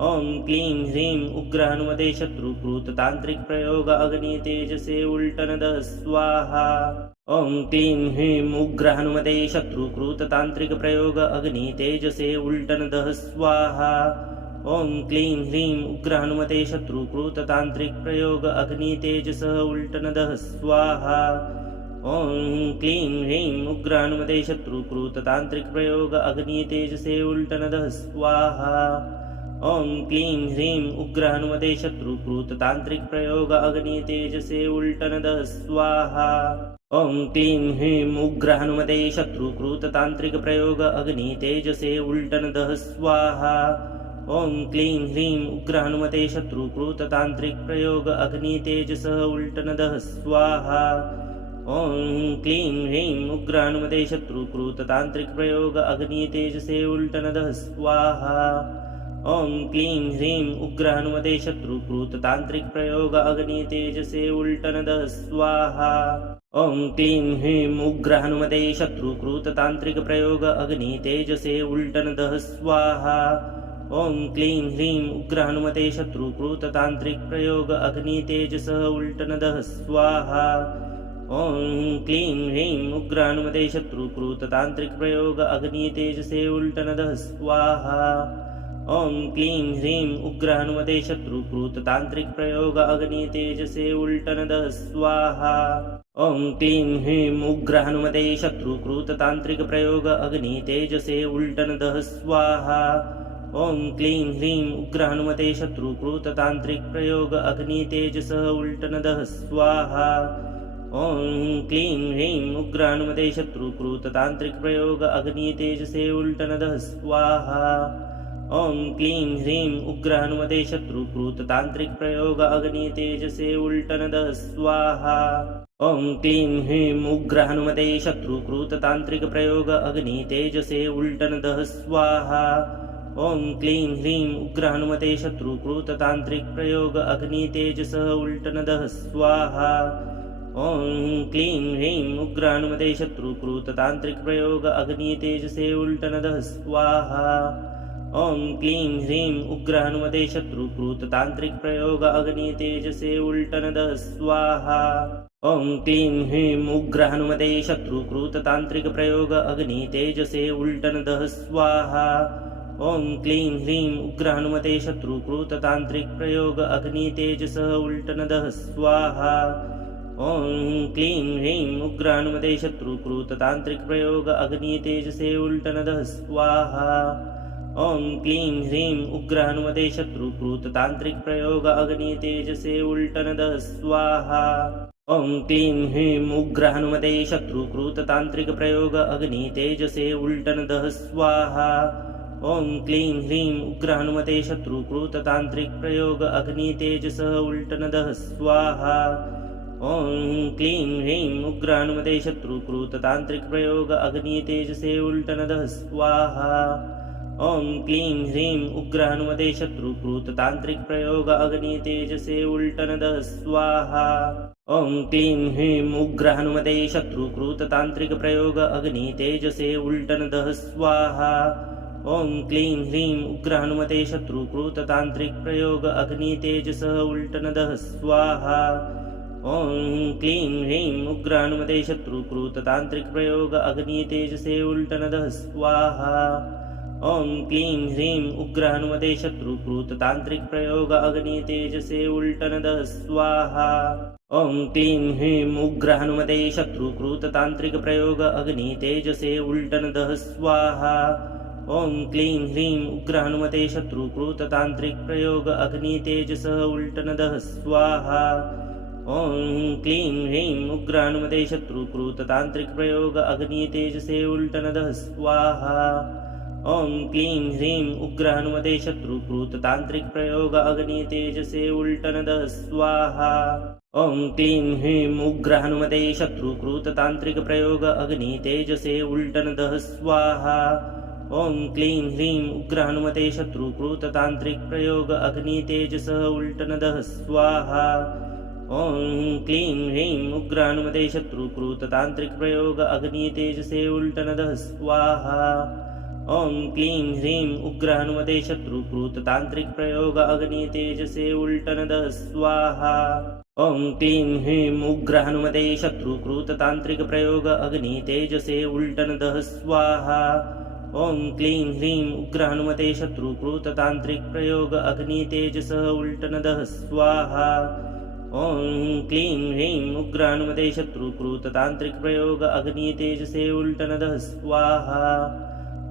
ॐ क्लीं ह्रीं उग्र हनुमते शत्रुकृत तांत्रिक प्रयोग अग्नि तेजसे उल्टनदः स्वाहा। ॐ क्लीं ह्रीं उग्र हनुमते शत्रुकृत तांत्रिक प्रयोग अग्नि तेजसे उल्टनदः स्वाहा। ॐ क्लीं ह्रीं उग्र हनुमते शत्रुकृत तांत्रिक प्रयोग अग्नि तेजसः उल्टनदः स्वाहा। ॐ क्लीं ह्रीं उग्र हनुमते शत्रुकृत तांत्रिक प्रयोग अग्नि तेजसे उल्टनदः स्वाहा। ॐ क्लीं ह्रीं उग्र हनुमते शत्रुकृत तांत्रिक प्रयोग अग्नि तेजसे उल्टनदः स्वाहा। ॐ क्लीं ह्रीं उग्र हनुमते शत्रुकृत तांत्रिक प्रयोग अग्नि तेजसे उल्टनदः स्वाहा। ॐ क्लीं ह्रीं उग्र हनुमते शत्रुकृत तांत्रिक प्रयोग अग्नि तेजसः उल्टनदः स्वाहा। ॐ क्लीं ह्रीं उग्र हनुमते शत्रुकृत तांत्रिक प्रयोग अग्नि तेजसे उल्टनदः स्वाहा। ॐ क्लीं ह्रीं उग्र हनुमते शत्रुकृत तांत्रिक प्रयोग अग्नि तेजसे उल्टनदः स्वाहा। ॐ क्लीं ह्रीं उग्र हनुमते शत्रुकृत तांत्रिक प्रयोग अग्नि तेजसे उल्टनदः स्वाहा। ॐ क्लीं ह्रीं उग्र हनुमते शत्रुकृत तांत्रिक प्रयोग अग्नि तेजसः उल्टनदः स्वाहा। ॐ क्लीं ह्रीं उग्र हनुमते शत्रुकृत तांत्रिक प्रयोग अग्नि तेजसे उल्टनदः स्वाहा। ॐ क्लीं ह्रीं उग्र हनुमते शत्रुकृत तांत्रिक प्रयोग अग्नि तेजसे उल्टनदः स्वाहा। ॐ क्लीं ह्रीं उग्र हनुमते शत्रुकृत तांत्रिक प्रयोग अग्नि तेजसे उल्टनदः स्वाहा। ॐ क्लीं ह्रीं उग्र हनुमते शत्रुकृत तांत्रिक प्रयोग अग्नि तेजसः उल्टनदः स्वाहा। ॐ क्लीं ह्रीं उग्र हनुमते शत्रुकृत तांत्रिक प्रयोग अग्नि तेजसे उल्टनदः स्वाहा। ॐ क्लीं ह्रीं उग्र हनुमते शत्रुकृत तांत्रिक प्रयोग अग्नि तेजसे उल्टनदः स्वाहा। ॐ क्लीं ह्रीं उग्र हनुमते शत्रुकृत तांत्रिक प्रयोग अग्नि तेजसे उल्टनदः स्वाहा। ॐ क्लीं ह्रीं उग्र हनुमते शत्रुकृत तांत्रिक प्रयोग अग्नि तेजसः उल्टनदः स्वाहा। ॐ क्लीं ह्रीं उग्र हनुमते शत्रुकृत तांत्रिक प्रयोग अग्नि तेजसे उल्टनदः स्वाहा। ॐ क्लीं ह्रीं उग्र हनुमते शत्रुकृत तांत्रिक प्रयोग अग्नि तेजसे उल्टनदः स्वाहा। ॐ क्लीं ह्रीं उग्र हनुमते शत्रुकृत तांत्रिक प्रयोग अग्नि तेजसे उल्टनदः स्वाहा। ॐ क्लीं ह्रीं उग्र हनुमते शत्रुकृत तांत्रिक प्रयोग अग्नि तेजसः उल्टनदः स्वाहा। ॐ क्लीं ह्रीं उग्र हनुमते शत्रुकृत तांत्रिक प्रयोग अग्नि तेजसे उल्टनदः स्वाहा। ॐ क्लीं ह्रीं उग्र हनुमते शत्रुकृत तांत्रिक प्रयोग अग्नि तेजसे उल्टनदः स्वाहा। ॐ क्लीं ह्रीं उग्र हनुमते शत्रुकृत तांत्रिक प्रयोग अग्नि तेजसे उल्टनदः स्वाहा। ॐ क्लीं ह्रीं उग्र हनुमते शत्रुकृत तांत्रिक प्रयोग अग्नि तेजसः उल्टनदः स्वाहा। ॐ क्लीं ह्रीं उग्र हनुमते शत्रुकृत तांत्रिक प्रयोग अग्नि तेजसे उल्टनदः स्वाहा। ॐ क्लीं ह्रीं उग्र हनुमते शत्रुकृत तांत्रिक प्रयोग अग्नि तेजसे उल्टनदः स्वाहा। ॐ क्लीं ह्रीं उग्र हनुमते शत्रुकृत तांत्रिक प्रयोग अग्नि तेजसे उल्टनदः स्वाहा। ॐ क्लीं ह्रीं उग्र हनुमते शत्रुकृत तांत्रिक प्रयोग अग्नि तेजसः उल्टनदः स्वाहा। ॐ क्लीं ह्रीं उग्र हनुमते शत्रुकृत तांत्रिक प्रयोग अग्नि तेजसे उल्टनदः स्वाहा। ॐ क्लीं ह्रीं उग्र हनुमते शत्रुकृत तांत्रिक प्रयोग अग्नि तेजसे उल्टनदः स्वाहा। ॐ क्लीं ह्रीं उग्र हनुमते शत्रुकृत तांत्रिक प्रयोग अग्नि तेजसे उल्टनदः स्वाहा। ॐ क्लीं ह्रीं उग्र हनुमते शत्रुकृत तांत्रिक प्रयोग अग्नि तेजसः उल्टनदः स्वाहा। ॐ क्लीं ह्रीं उग्र हनुमते शत्रुकृत तांत्रिक प्रयोग अग्नि तेजसे उल्टनदः स्वाहा। ॐ क्लीं ह्रीं उग्र हनुमते शत्रुकृत तांत्रिक प्रयोग अग्नि तेजसे उल्टनदः स्वाहा। ॐ क्लीं ह्रीं उग्र हनुमते शत्रुकृत तांत्रिक प्रयोग अग्नि तेजसे उल्टनदः स्वाहा। ॐ क्लीं ह्रीं उग्र हनुमते शत्रुकृत तांत्रिक प्रयोग अग्नि तेजसः उल्टनदः स्वाहा। ॐ क्लीं ह्रीं उग्र हनुमते शत्रुकृत तांत्रिक प्रयोग अग्नि तेजसे उल्टनदः स्वाहा। ॐ क्लीं ह्रीं उग्र हनुमते शत्रुकृत तांत्रिक प्रयोग अग्नि तेजसे उल्टनदः स्वाहा। ॐ क्लीं ह्रीं उग्र हनुमते शत्रुकृत तांत्रिक प्रयोग अग्नि तेजसे उल्टनदः स्वाहा। ॐ क्लीं ह्रीं उग्र हनुमते शत्रुकृत तांत्रिक प्रयोग अग्नि तेजसः उल्टनदः स्वाहा। ॐ क्लीं ह्रीं उग्र हनुमते शत्रुकृत तांत्रिक प्रयोग अग्नि तेजसे उल्टनदः स्वाहा।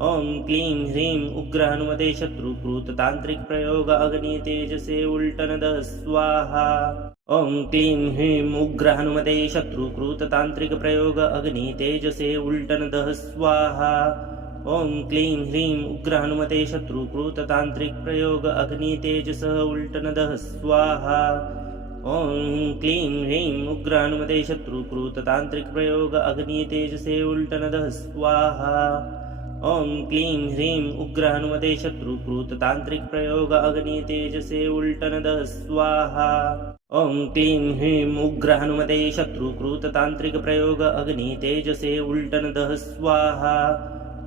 ॐ क्लीं ह्रीं उग्र हनुमते शत्रुकृत तांत्रिक प्रयोग अग्नि तेजसे उल्टनदः स्वाहा। ॐ क्लीं ह्रीं उग्र हनुमते शत्रुकृत तांत्रिक प्रयोग अग्नि तेजसे उल्टनदः स्वाहा। ॐ क्लीं ह्रीं उग्र हनुमते शत्रुकृत तांत्रिक प्रयोग अग्नि तेजसः उल्टनदः स्वाहा। ॐ क्लीं ह्रीं उग्र हनुमते शत्रुकृत तांत्रिक प्रयोग अग्नि तेजसे उल्टनदः स्वाहा। ॐ क्लीं ह्रीं उग्र हनुमते शत्रुकृत तांत्रिक प्रयोग अग्नि तेजसे उल्टनदः स्वाहा। ॐ क्लीं ह्रीं उग्र हनुमते शत्रुकृत तांत्रिक प्रयोग अग्नि तेजसे उल्टनदः स्वाहा।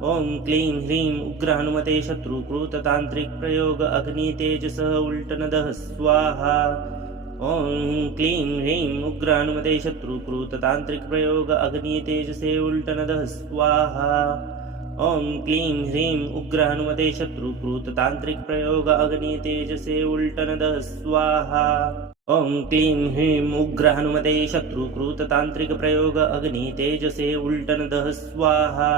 ॐ क्लीं ह्रीं उग्र हनुमते शत्रुकृत तांत्रिक प्रयोग अग्नि तेजसः उल्टनदः स्वाहा। ॐ क्लीं ह्रीं उग्र हनुमते शत्रुकृत तांत्रिक प्रयोग अग्नि तेजसे उल्टनदः स्वाहा। ॐ क्लीं ह्रीं उग्र हनुमते शत्रुकृत तांत्रिक प्रयोग अग्नि तेजसे उल्टनदः स्वाहा। ॐ क्लीं ह्रीं उग्र हनुमते शत्रुकृत तांत्रिक प्रयोग अग्नि तेजसे उल्टनदः स्वाहा।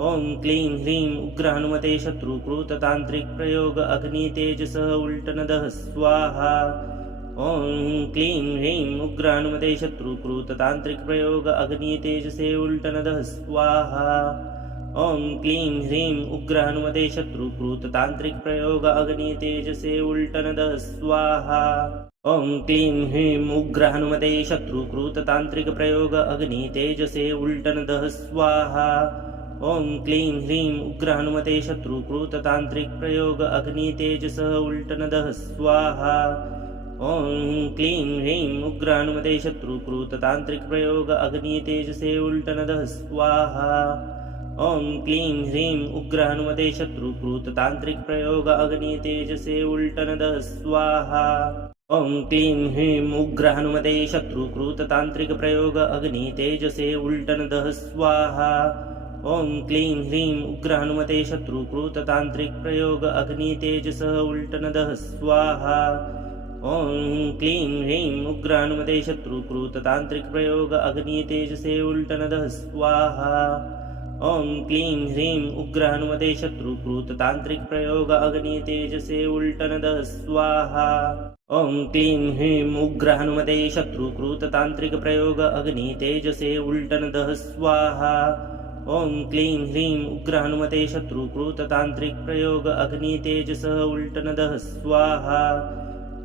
ॐ क्लीं ह्रीं उग्र हनुमते शत्रुकृत तांत्रिक प्रयोग अग्नि तेजसः उल्टनदः स्वाहा। ॐ क्लीं ह्रीं उग्र हनुमते शत्रुकृत तांत्रिक प्रयोग अग्नि तेजसे उल्टनदः स्वाहा। ॐ क्लीं ह्रीं उग्र हनुमते शत्रुकृत तांत्रिक प्रयोग अग्नि तेजसे उल्टनदः स्वाहा। ॐ क्लीं ह्रीं उग्र हनुमते शत्रुकृत तांत्रिक प्रयोग अग्नि तेजसे उल्टनदः स्वाहा। ॐ क्लीं ह्रीं उग्र हनुमते शत्रुकृत तांत्रिक प्रयोग अग्नि तेजसः उल्टनदः स्वाहा। ॐ क्लीं ह्रीं उग्र हनुमते शत्रुकृत तांत्रिक प्रयोग अग्नि तेजसे उल्टनदः स्वाहा। ॐ क्लीं ह्रीं उग्र हनुमते शत्रुकृत तांत्रिक प्रयोग अग्नि तेजसे उल्टनदः स्वाहा। ॐ क्लीं ह्रीं उग्र हनुमते शत्रुकृत तांत्रिक प्रयोग अग्नि तेजसे उल्टनदः स्वाहा। ॐ क्लीं ह्रीं उग्र हनुमते शत्रुकृत तांत्रिक प्रयोग अग्नि तेजसः उल्टनदः स्वाहा। ॐ क्लीं ह्रीं उग्र हनुमते शत्रुकृत तांत्रिक प्रयोग अग्नि तेजसे उल्टनदः स्वाहा। ॐ क्लीं ह्रीं उग्र हनुमते शत्रुकृत तांत्रिक प्रयोग अग्नि तेजसे उल्टनदः स्वाहा। ॐ क्लीं ह्रीं उग्र हनुमते शत्रुकृत तांत्रिक प्रयोग अग्नि तेजसे उल्टनदः स्वाहा। ॐ क्लीं ह्रीं उग्र हनुमते शत्रुकृत तांत्रिक प्रयोग अग्नि तेजसः उल्टनदः स्वाहा।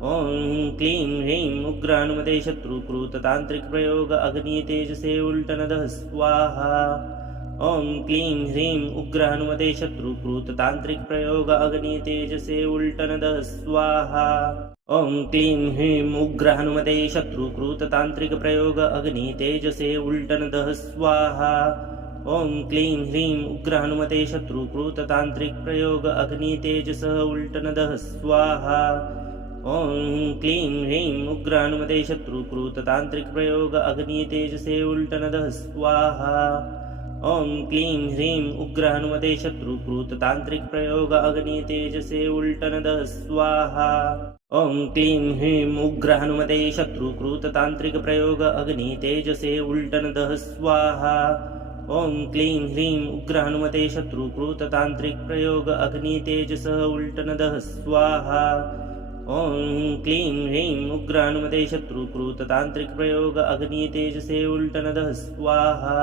ॐ क्लीं ह्रीं उग्र हनुमते शत्रुकृत तांत्रिक प्रयोग अग्नि तेजसे उल्टनदः स्वाहा। ॐ क्लीं ह्रीं उग्र हनुमते शत्रुकृत तांत्रिक प्रयोग अग्नि तेजसे उल्टनदः स्वाहा। ॐ क्लीं ह्रीं उग्र हनुमते शत्रुकृत तांत्रिक प्रयोग अग्नि तेजसे उल्टनदः स्वाहा। ॐ क्लीं ह्रीं उग्र हनुमते शत्रुकृत तांत्रिक प्रयोग अग्नि तेजसः उल्टनदः स्वाहा। ॐ क्लीं ह्रीं उग्र हनुमते शत्रुकृत तांत्रिक प्रयोग अग्नि तेजसे उल्टनदः स्वाहा। ॐ क्लीं ह्रीं उग्र हनुमते शत्रुकृत तांत्रिक प्रयोग अग्नि तेजसे उल्टनदः स्वाहा। ॐ क्लीं ह्रीं उग्र हनुमते शत्रुकृत तांत्रिक प्रयोग अग्नि तेजसे उल्टनदः स्वाहा। ॐ क्लीं ह्रीं उग्र हनुमते शत्रुकृत तांत्रिक प्रयोग अग्नि तेजसः उल्टनदः स्वाहा। ॐ क्लीं ह्रीं उग्र हनुमते शत्रुकृत तांत्रिक प्रयोग अग्नि तेजसे उल्टनदः स्वाहा।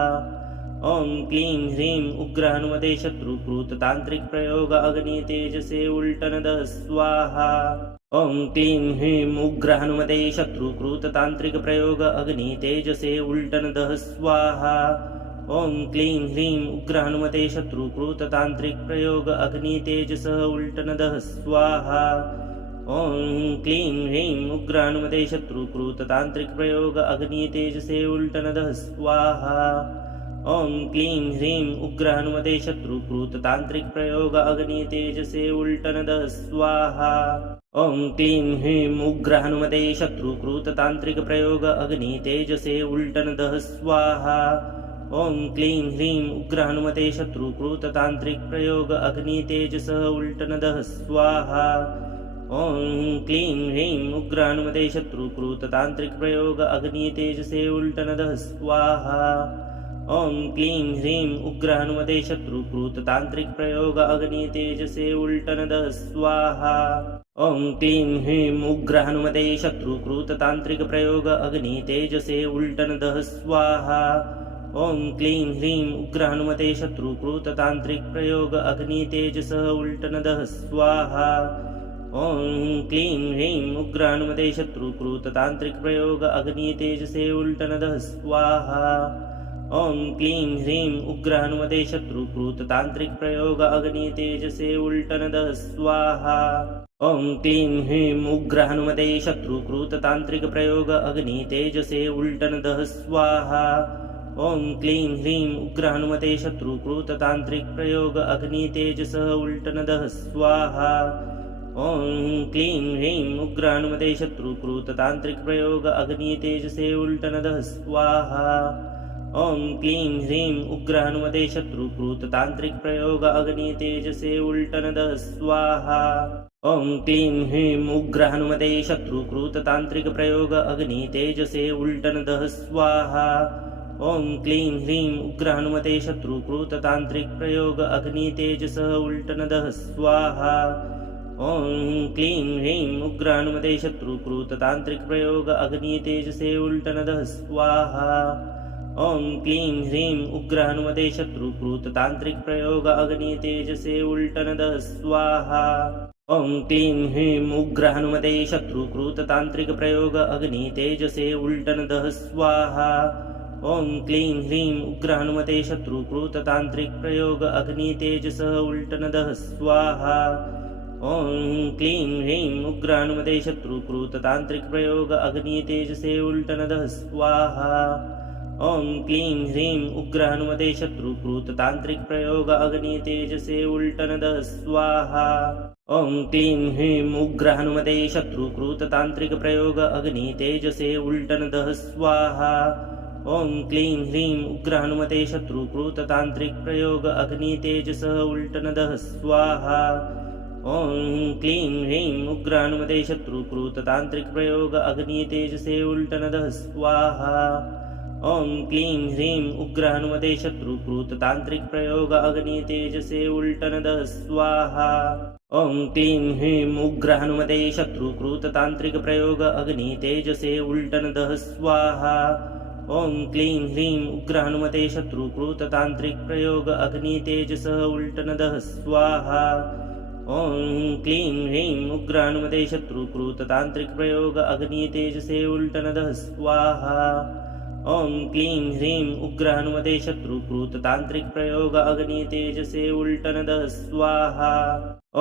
ॐ क्लीं ह्रीं उग्र हनुमते शत्रुकृत तांत्रिक प्रयोग अग्नि तेजसे उल्टनदः स्वाहा। ॐ क्लीं ह्रीं उग्र हनुमते शत्रुकृत तांत्रिक प्रयोग अग्नि तेजसे उल्टनदः स्वाहा। ॐ क्लीं ह्रीं उग्र हनुमते शत्रुकृत तांत्रिक प्रयोग अग्नि तेजसः उल्टनदः स्वाहा। ॐ क्लीं ह्रीं उग्र हनुमते शत्रुकृत तांत्रिक प्रयोग अग्नि तेजसे उल्टनदः स्वाहा। ॐ क्लीं ह्रीं उग्र हनुमते शत्रुकृत तांत्रिक प्रयोग अग्नि तेजसे उल्टनदः स्वाहा। ॐ क्लीं ह्रीं उग्र हनुमते शत्रुकृत तांत्रिक प्रयोग अग्नि तेजसे उल्टनदः स्वाहा। ॐ क्लीं ह्रीं उग्र हनुमते शत्रुकृत तांत्रिक प्रयोग अग्नि तेजसः उल्टनदः स्वाहा। ॐ क्लीं ह्रीं उग्र हनुमते शत्रुकृत तांत्रिक प्रयोग अग्नि तेजसे उल्टनदः स्वाहा। ॐ क्लीं ह्रीं उग्र हनुमते शत्रुकृत तांत्रिक प्रयोग अग्नि तेजसे उल्टनदः स्वाहा। ॐ क्लीं ह्रीं उग्र हनुमते शत्रुकृत तांत्रिक प्रयोग अग्नि तेजसे उल्टनदः स्वाहा। ॐ क्लीं ह्रीं उग्र हनुमते शत्रुकृत तांत्रिक प्रयोग अग्नि तेजसः उल्टनदः स्वाहा। ॐ क्लीं ह्रीं उग्र हनुमते शत्रुकृत तांत्रिक प्रयोग अग्नि तेजसे उल्टनदः स्वाहा। ॐ क्लीं ह्रीं उग्र हनुमते शत्रुकृत तांत्रिक प्रयोग अग्नि तेजसे उल्टनदः स्वाहा। ॐ क्लीं ह्रीं उग्र हनुमते शत्रुकृत तांत्रिक प्रयोग अग्नि तेजसे उल्टनदः स्वाहा। ॐ क्लीं ह्रीं उग्र हनुमते शत्रुकृत तांत्रिक प्रयोग अग्नि तेजसः उल्टनदः स्वाहा। ॐ क्लीं ह्रीं उग्र हनुमते शत्रुकृत तांत्रिक प्रयोग अग्नि तेजसे उल्टनदः स्वाहा। ॐ क्लीं ह्रीं उग्र हनुमते शत्रुकृत तांत्रिक प्रयोग अग्नि तेजसे उल्टनदः स्वाहा। ॐ क्लीं ह्रीं उग्र हनुमते शत्रुकृत तांत्रिक प्रयोग अग्नि तेजसे उल्टनदः स्वाहा। ॐ क्लीं ह्रीं उग्र हनुमते शत्रुकृत तांत्रिक प्रयोग अग्नि तेजसः उल्टनदः स्वाहा। ॐ क्लीं ह्रीं उग्र हनुमते शत्रुकृत तांत्रिक प्रयोग अग्नि तेजसे उल्टनदः स्वाहा। ॐ क्लीं ह्रीं उग्र हनुमते शत्रुकृत तांत्रिक प्रयोग अग्नि तेजसे उल्टनदः स्वाहा। ॐ क्लीं ह्रीं उग्र हनुमते शत्रुकृत तांत्रिक प्रयोग अग्नि तेजसे उल्टनदः स्वाहा। ॐ क्लीं ह्रीं उग्र हनुमते शत्रुकृत तांत्रिक प्रयोग अग्नि तेजसः उल्टनदः स्वाहा। ॐ क्लीं ह्रीं उग्र हनुमते शत्रुकृत तांत्रिक प्रयोग अग्नि तेजसे उल्टनदः स्वाहा। ॐ क्लीं ह्रीं उग्र हनुमते शत्रुकृत तांत्रिक प्रयोग अग्नि तेजसे उल्टनदः स्वाहा। ॐ क्लीं ह्रीं उग्र हनुमते शत्रुकृत तांत्रिक प्रयोग अग्नि तेजसे उल्टनदः स्वाहा। ॐ क्लीं ह्रीं उग्र हनुमते शत्रुकृत तांत्रिक प्रयोग अग्नि तेजसः उल्टनदः स्वाहा। ॐ क्लीं ह्रीं उग्र हनुमते शत्रुकृत तांत्रिक प्रयोग अग्नि तेजसे उल्टनदः स्वाहा। ॐ क्लीं ह्रीं उग्र हनुमते शत्रुकृत तांत्रिक प्रयोग अग्नि तेजसे उल्टनदः स्वाहा। ॐ क्लीं ह्रीं उग्र हनुमते शत्रुकृत तांत्रिक प्रयोग अग्नि तेजसे उल्टनदः स्वाहा। ॐ क्लीं ह्रीं उग्र हनुमते शत्रुकृत तांत्रिक प्रयोग अग्नि तेजसः उल्टनदः स्वाहा। ॐ क्लीं ह्रीं उग्र हनुमते शत्रुकृत तांत्रिक प्रयोग अग्नि तेजसे उल्टनदः स्वाहा। ॐ क्लीं ह्रीं उग्र हनुमते शत्रुकृत तांत्रिक प्रयोग अग्नि तेजसे उल्टनदः स्वाहा।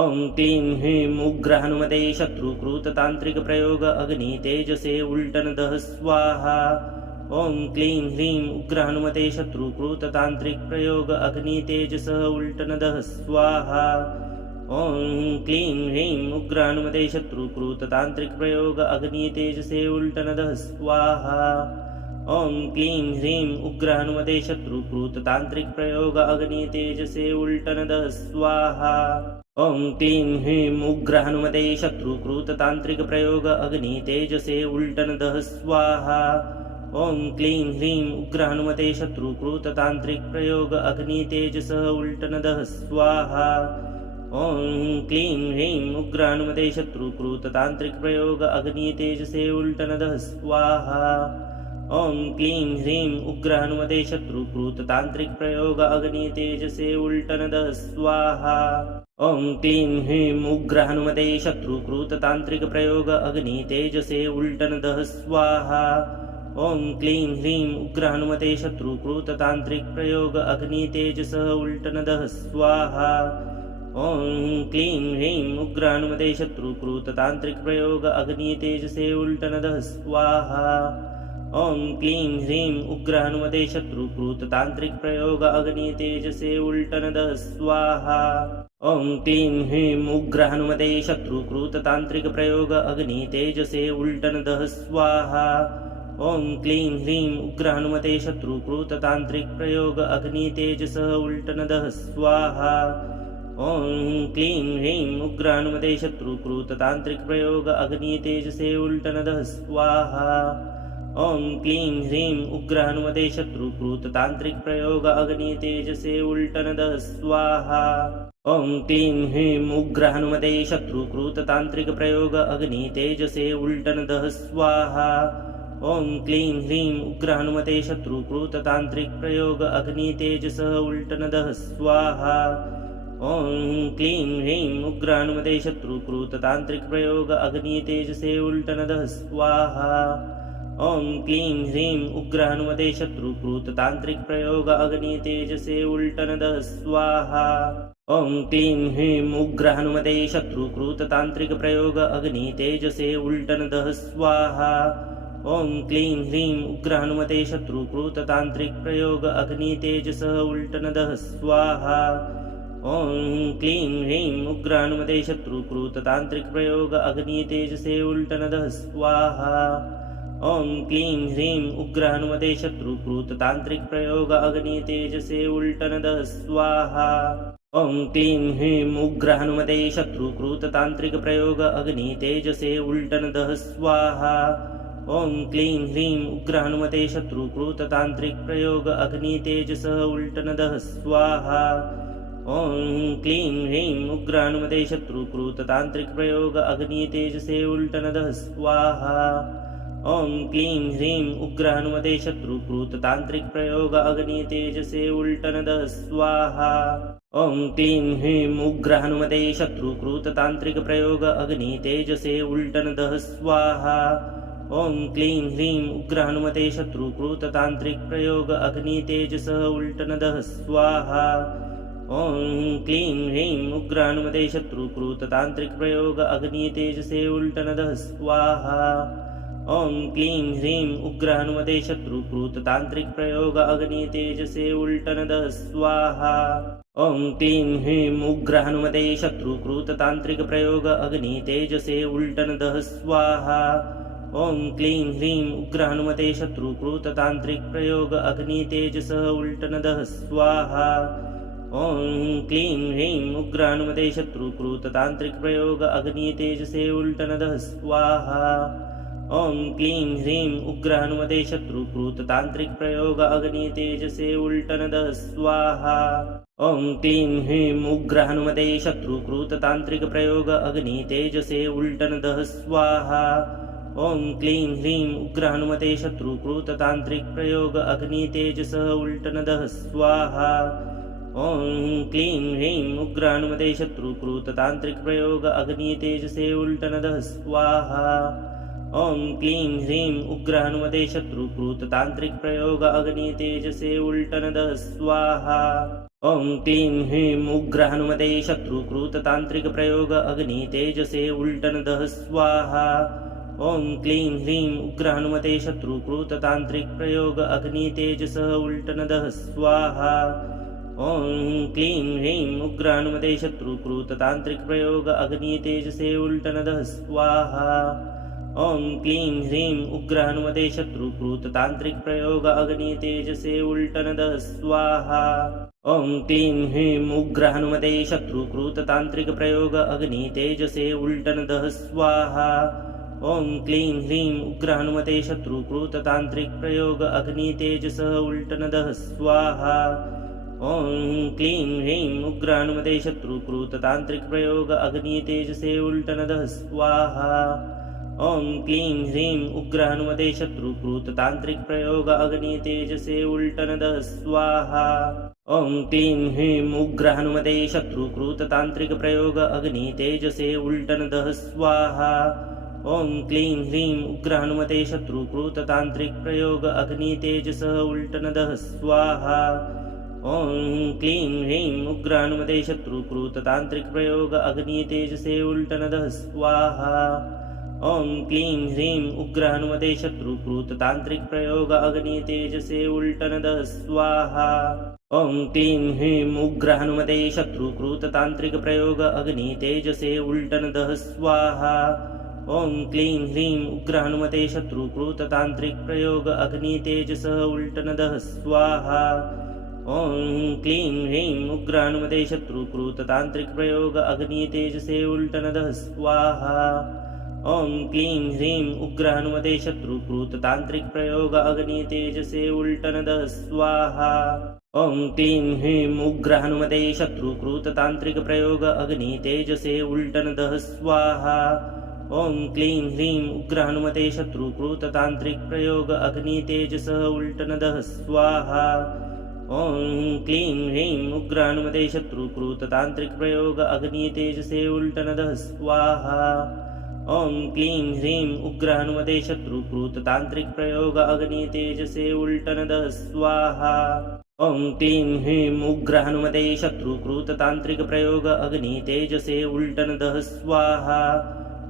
ॐ क्लीं ह्रीं उग्र हनुमते शत्रुकृत तांत्रिक प्रयोग अग्नि तेजसे उल्टनदः स्वाहा। ॐ क्लीं ह्रीं उग्र हनुमते शत्रुकृत तांत्रिक प्रयोग अग्नि तेजसः उल्टनदः स्वाहा। ॐ क्लीं ह्रीं उग्र हनुमते शत्रुकृत तांत्रिक प्रयोग अग्नि तेजसे उल्टनदः स्वाहा। ॐ क्लीं ह्रीं उग्र हनुमते शत्रुकृत तांत्रिक प्रयोग अग्नि तेजसे उल्टनदः स्वाहा। ॐ क्लीं ह्रीं उग्र हनुमते शत्रुकृत तांत्रिक प्रयोग अग्नि तेजसे उल्टनदः स्वाहा। ॐ क्लीं ह्रीं उग्र हनुमते शत्रुकृत तांत्रिक प्रयोग अग्नि तेजसः उल्टनदः स्वाहा। ॐ क्लीं ह्रीं उग्र हनुमते शत्रुकृत तांत्रिक प्रयोग अग्नि तेजसे उल्टनदः स्वाहा। ॐ क्लीं ह्रीं उग्र हनुमते शत्रुकृत तांत्रिक प्रयोग अग्नि तेजसे उल्टनदः स्वाहा। ॐ क्लीं ह्रीं उग्र हनुमते शत्रुकृत तांत्रिक प्रयोग अग्नि तेजसे उल्टनदः स्वाहा। ॐ क्लीं ह्रीं उग्र हनुमते शत्रुकृत तांत्रिक प्रयोग अग्नि तेजसः उल्टनदः स्वाहा। ॐ क्लीं ह्रीं उग्र हनुमते शत्रुकृत तांत्रिक प्रयोग अग्नि तेजसे उल्टनदः स्वाहा। ॐ क्लीं ह्रीं उग्र हनुमते शत्रुकृत तांत्रिक प्रयोग अग्नि तेजसे उल्टनदः स्वाहा। ॐ क्लीं ह्रीं उग्र हनुमते शत्रुकृत तांत्रिक प्रयोग अग्नि तेजसे उल्टनदः स्वाहा। ॐ क्लीं ह्रीं उग्र हनुमते शत्रुकृत तांत्रिक प्रयोग अग्नि तेजसः उल्टनदः स्वाहा। ॐ क्लीं ह्रीं उग्र हनुमते शत्रुकृत तांत्रिक प्रयोग अग्नि तेजसे उल्टनदः स्वाहा। ॐ क्लीं ह्रीं उग्र हनुमते शत्रुकृत तांत्रिक प्रयोग अग्नि तेजसे उल्टनदः स्वाहा। ॐ क्लीं ह्रीं उग्र हनुमते शत्रुकृत तांत्रिक प्रयोग अग्नि तेजसे उल्टनदः स्वाहा। ॐ क्लीं ह्रीं उग्र हनुमते शत्रुकृत तांत्रिक प्रयोग अग्नि तेजसः उल्टनदः स्वाहा। ॐ क्लीं ह्रीं उग्र हनुमते शत्रुकृत तांत्रिक प्रयोग अग्नि तेजसे उल्टनदः स्वाहा। ॐ क्लीं ह्रीं उग्र हनुमते शत्रुकृत तांत्रिक प्रयोग अग्नि तेजसे उल्टनदः स्वाहा। ॐ क्लीं ह्रीं उग्र हनुमते शत्रुकृत तांत्रिक प्रयोग अग्नि तेजसे उल्टनदः स्वाहा। ॐ क्लीं ह्रीं उग्र हनुमते शत्रुकृत तांत्रिक प्रयोग अग्नि तेजसः उल्टनदः स्वाहा। ॐ क्लीं ह्रीं उग्र हनुमते शत्रुकृत तांत्रिक प्रयोग अग्नि तेजसे उल्टनदः स्वाहा। ॐ क्लीं ह्रीं उग्र हनुमते शत्रुकृत तांत्रिक प्रयोग अग्नि तेजसे उल्टनदः स्वाहा। ॐ क्लीं ह्रीं उग्र हनुमते शत्रुकृत तांत्रिक प्रयोग अग्नि तेजसे उल्टनदः स्वाहा। ॐ क्लीं ह्रीं उग्र हनुमते शत्रुकृत तांत्रिक प्रयोग अग्नि तेजसः उल्टनदः स्वाहा। ॐ क्लीं ह्रीं उग्र हनुमते शत्रुकृत तांत्रिक प्रयोग अग्नि तेजसे उल्टनदः स्वाहा। ॐ क्लीं ह्रीं उग्र हनुमते शत्रुकृत तांत्रिक प्रयोग अग्नि तेजसे उल्टनदः स्वाहा। ॐ क्लीं ह्रीं उग्र हनुमते शत्रुकृत तांत्रिक प्रयोग अग्नि तेजसे उल्टनदः स्वाहा। ॐ क्लीं ह्रीं उग्र हनुमते शत्रुकृत तांत्रिक प्रयोग अग्नि तेजसः उल्टनदः स्वाहा। ॐ क्लीं ह्रीं उग्र हनुमते शत्रुकृत तांत्रिक प्रयोग अग्नि तेजसे उल्टनदः स्वाहा। ॐ क्लीं ह्रीं उग्र हनुमते शत्रुकृत तांत्रिक प्रयोग अग्नि तेजसे उल्टनदः स्वाहा। ॐ क्लीं ह्रीं उग्र हनुमते शत्रुकृत तांत्रिक प्रयोग अग्नि तेजसे उल्टनदः स्वाहा। ॐ क्लीं ह्रीं उग्र हनुमते शत्रुकृत तांत्रिक प्रयोग अग्नि तेजसः उल्टनदः स्वाहा। ॐ क्लीं ह्रीं उग्र हनुमते शत्रुकृत तांत्रिक प्रयोग अग्नि तेजसे उल्टनदः स्वाहा। ॐ क्लीं ह्रीं उग्र हनुमते शत्रुकृत तांत्रिक प्रयोग अग्नि तेजसे उल्टनदः स्वाहा। ॐ क्लीं ह्रीं उग्र हनुमते शत्रुकृत तांत्रिक प्रयोग अग्नि तेजसे उल्टनदः स्वाहा। ॐ क्लीं ह्रीं उग्र हनुमते शत्रुकृत तांत्रिक प्रयोग अग्नि तेजसः उल्टनदः स्वाहा। ॐ क्लीं ह्रीं उग्र हनुमते शत्रुकृत तांत्रिक प्रयोग अग्नि तेजसे उल्टनदः स्वाहा। ॐ क्लीं ह्रीं उग्र हनुमते शत्रुकृत तांत्रिक प्रयोग अग्नि तेजसे उल्टनदः स्वाहा। ॐ क्लीं ह्रीं उग्र हनुमते शत्रुकृत तांत्रिक प्रयोग अग्नि तेजसे उल्टनदः स्वाहा। ॐ क्लीं ह्रीं उग्र हनुमते शत्रुकृत तांत्रिक प्रयोग अग्नि तेजसः उल्टनदः स्वाहा। ॐ क्लीं ह्रीं उग्र हनुमते शत्रुकृत तांत्रिक प्रयोग अग्नि तेजसे उल्टनदः स्वाहा। ॐ क्लीं ह्रीं उग्र हनुमते शत्रुकृत तांत्रिक प्रयोग अग्नि तेजसे उल्टनदः स्वाहा। ॐ क्लीं ह्रीं उग्र हनुमते शत्रुकृत तांत्रिक प्रयोग अग्नि तेजसे उल्टनदः स्वाहा। ॐ क्लीं ह्रीं उग्र हनुमते शत्रुकृत तांत्रिक प्रयोग अग्नि तेजसः उल्टनदः स्वाहा। ॐ क्लीं ह्रीं उग्र हनुमते शत्रुकृत तांत्रिक प्रयोग अग्नि तेजसे उल्टनदः स्वाहा। ॐ क्लीं ह्रीं उग्र हनुमते शत्रुकृत तांत्रिक प्रयोग अग्नि तेजसे उल्टनदः स्वाहा। ॐ क्लीं ह्रीं उग्र हनुमते शत्रुकृत तांत्रिक प्रयोग अग्नि तेजसे उल्टनदः स्वाहा। ॐ क्लीं ह्रीं उग्र हनुमते शत्रुकृत तांत्रिक प्रयोग अग्नि तेजसः उल्टनदः स्वाहा। ॐ क्लीं ह्रीं उग्र हनुमते शत्रुकृत तांत्रिक प्रयोग अग्नि तेजसे उल्टनदः स्वाहा। ॐ क्लीं ह्रीं उग्र हनुमते शत्रुकृत तांत्रिक प्रयोग अग्नि तेजसे उल्टनदः स्वाहा। ॐ क्लीं ह्रीं उग्र हनुमते शत्रुकृत तांत्रिक प्रयोग अग्नि तेजसे उल्टनदः स्वाहा। ॐ क्लीं ह्रीं उग्र हनुमते शत्रुकृत तांत्रिक प्रयोग अग्नि तेजसः उल्टनदः स्वाहा। ॐ क्लीं ह्रीं उग्र हनुमते शत्रुकृत तांत्रिक प्रयोग अग्नि तेजसे उल्टनदः स्वाहा। ॐ क्लीं ह्रीं उग्र हनुमते शत्रुकृत तांत्रिक प्रयोग अग्नि तेजसे उल्टनदः स्वाहा। ॐ क्लीं ह्रीं उग्र हनुमते शत्रुकृत तांत्रिक प्रयोग अग्नि तेजसे उल्टनदः स्वाहा। ॐ क्लीं ह्रीं उग्र हनुमते शत्रुकृत तांत्रिक प्रयोग अग्नि तेजसः उल्टनदः स्वाहा। ॐ क्लीं ह्रीं उग्र हनुमते शत्रुकृत तांत्रिक प्रयोग अग्नि तेजसे उल्टनदः स्वाहा। ॐ क्लीं ह्रीं उग्र हनुमते शत्रुकृत तांत्रिक प्रयोग अग्नि तेजसे उल्टनदः स्वाहा। ॐ क्लीं ह्रीं उग्र हनुमते शत्रुकृत तांत्रिक प्रयोग अग्नि तेजसे उल्टनदः स्वाहा।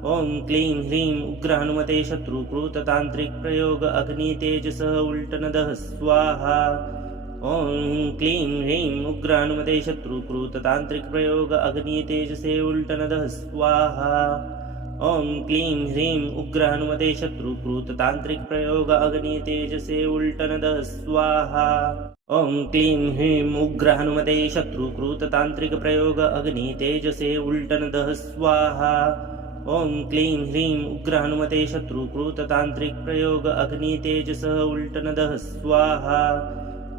ॐ क्लीं ह्रीं उग्र हनुमते शत्रुकृत तांत्रिक प्रयोग अग्नि तेजसः उल्टनदः स्वाहा। ॐ क्लीं ह्रीं उग्र हनुमते शत्रुकृत तांत्रिक प्रयोग अग्नि तेजसे उल्टनदः स्वाहा। ॐ क्लीं ह्रीं उग्र हनुमते शत्रुकृत तांत्रिक प्रयोग अग्नि तेजसे उल्टनदः स्वाहा। ॐ क्लीं ह्रीं उग्र हनुमते शत्रुकृत तांत्रिक प्रयोग अग्नि तेजसे उल्टनदः स्वाहा। ॐ क्लीं ह्रीं उग्र हनुमते शत्रुकृत तांत्रिक प्रयोग अग्नि तेजसः उल्टनदः स्वाहा।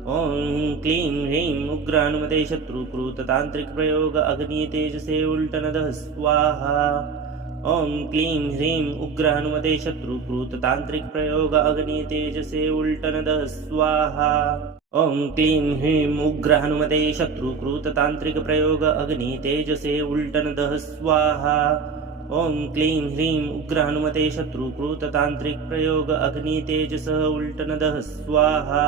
ॐ क्लीं ह्रीं उग्र हनुमते शत्रुकृत तांत्रिक प्रयोग अग्नि तेजसे उल्टनदः स्वाहा। ॐ क्लीं ह्रीं उग्र हनुमते शत्रुकृत तांत्रिक प्रयोग अग्नि तेजसे उल्टनदः स्वाहा। ॐ क्लीं ह्रीं उग्र हनुमते शत्रुकृत तांत्रिक प्रयोग अग्नि तेजसे उल्टनदः स्वाहा। ॐ क्लीं ह्रीं उग्र हनुमते शत्रुकृत तांत्रिक प्रयोग अग्नि तेजसः उल्टनदः स्वाहा।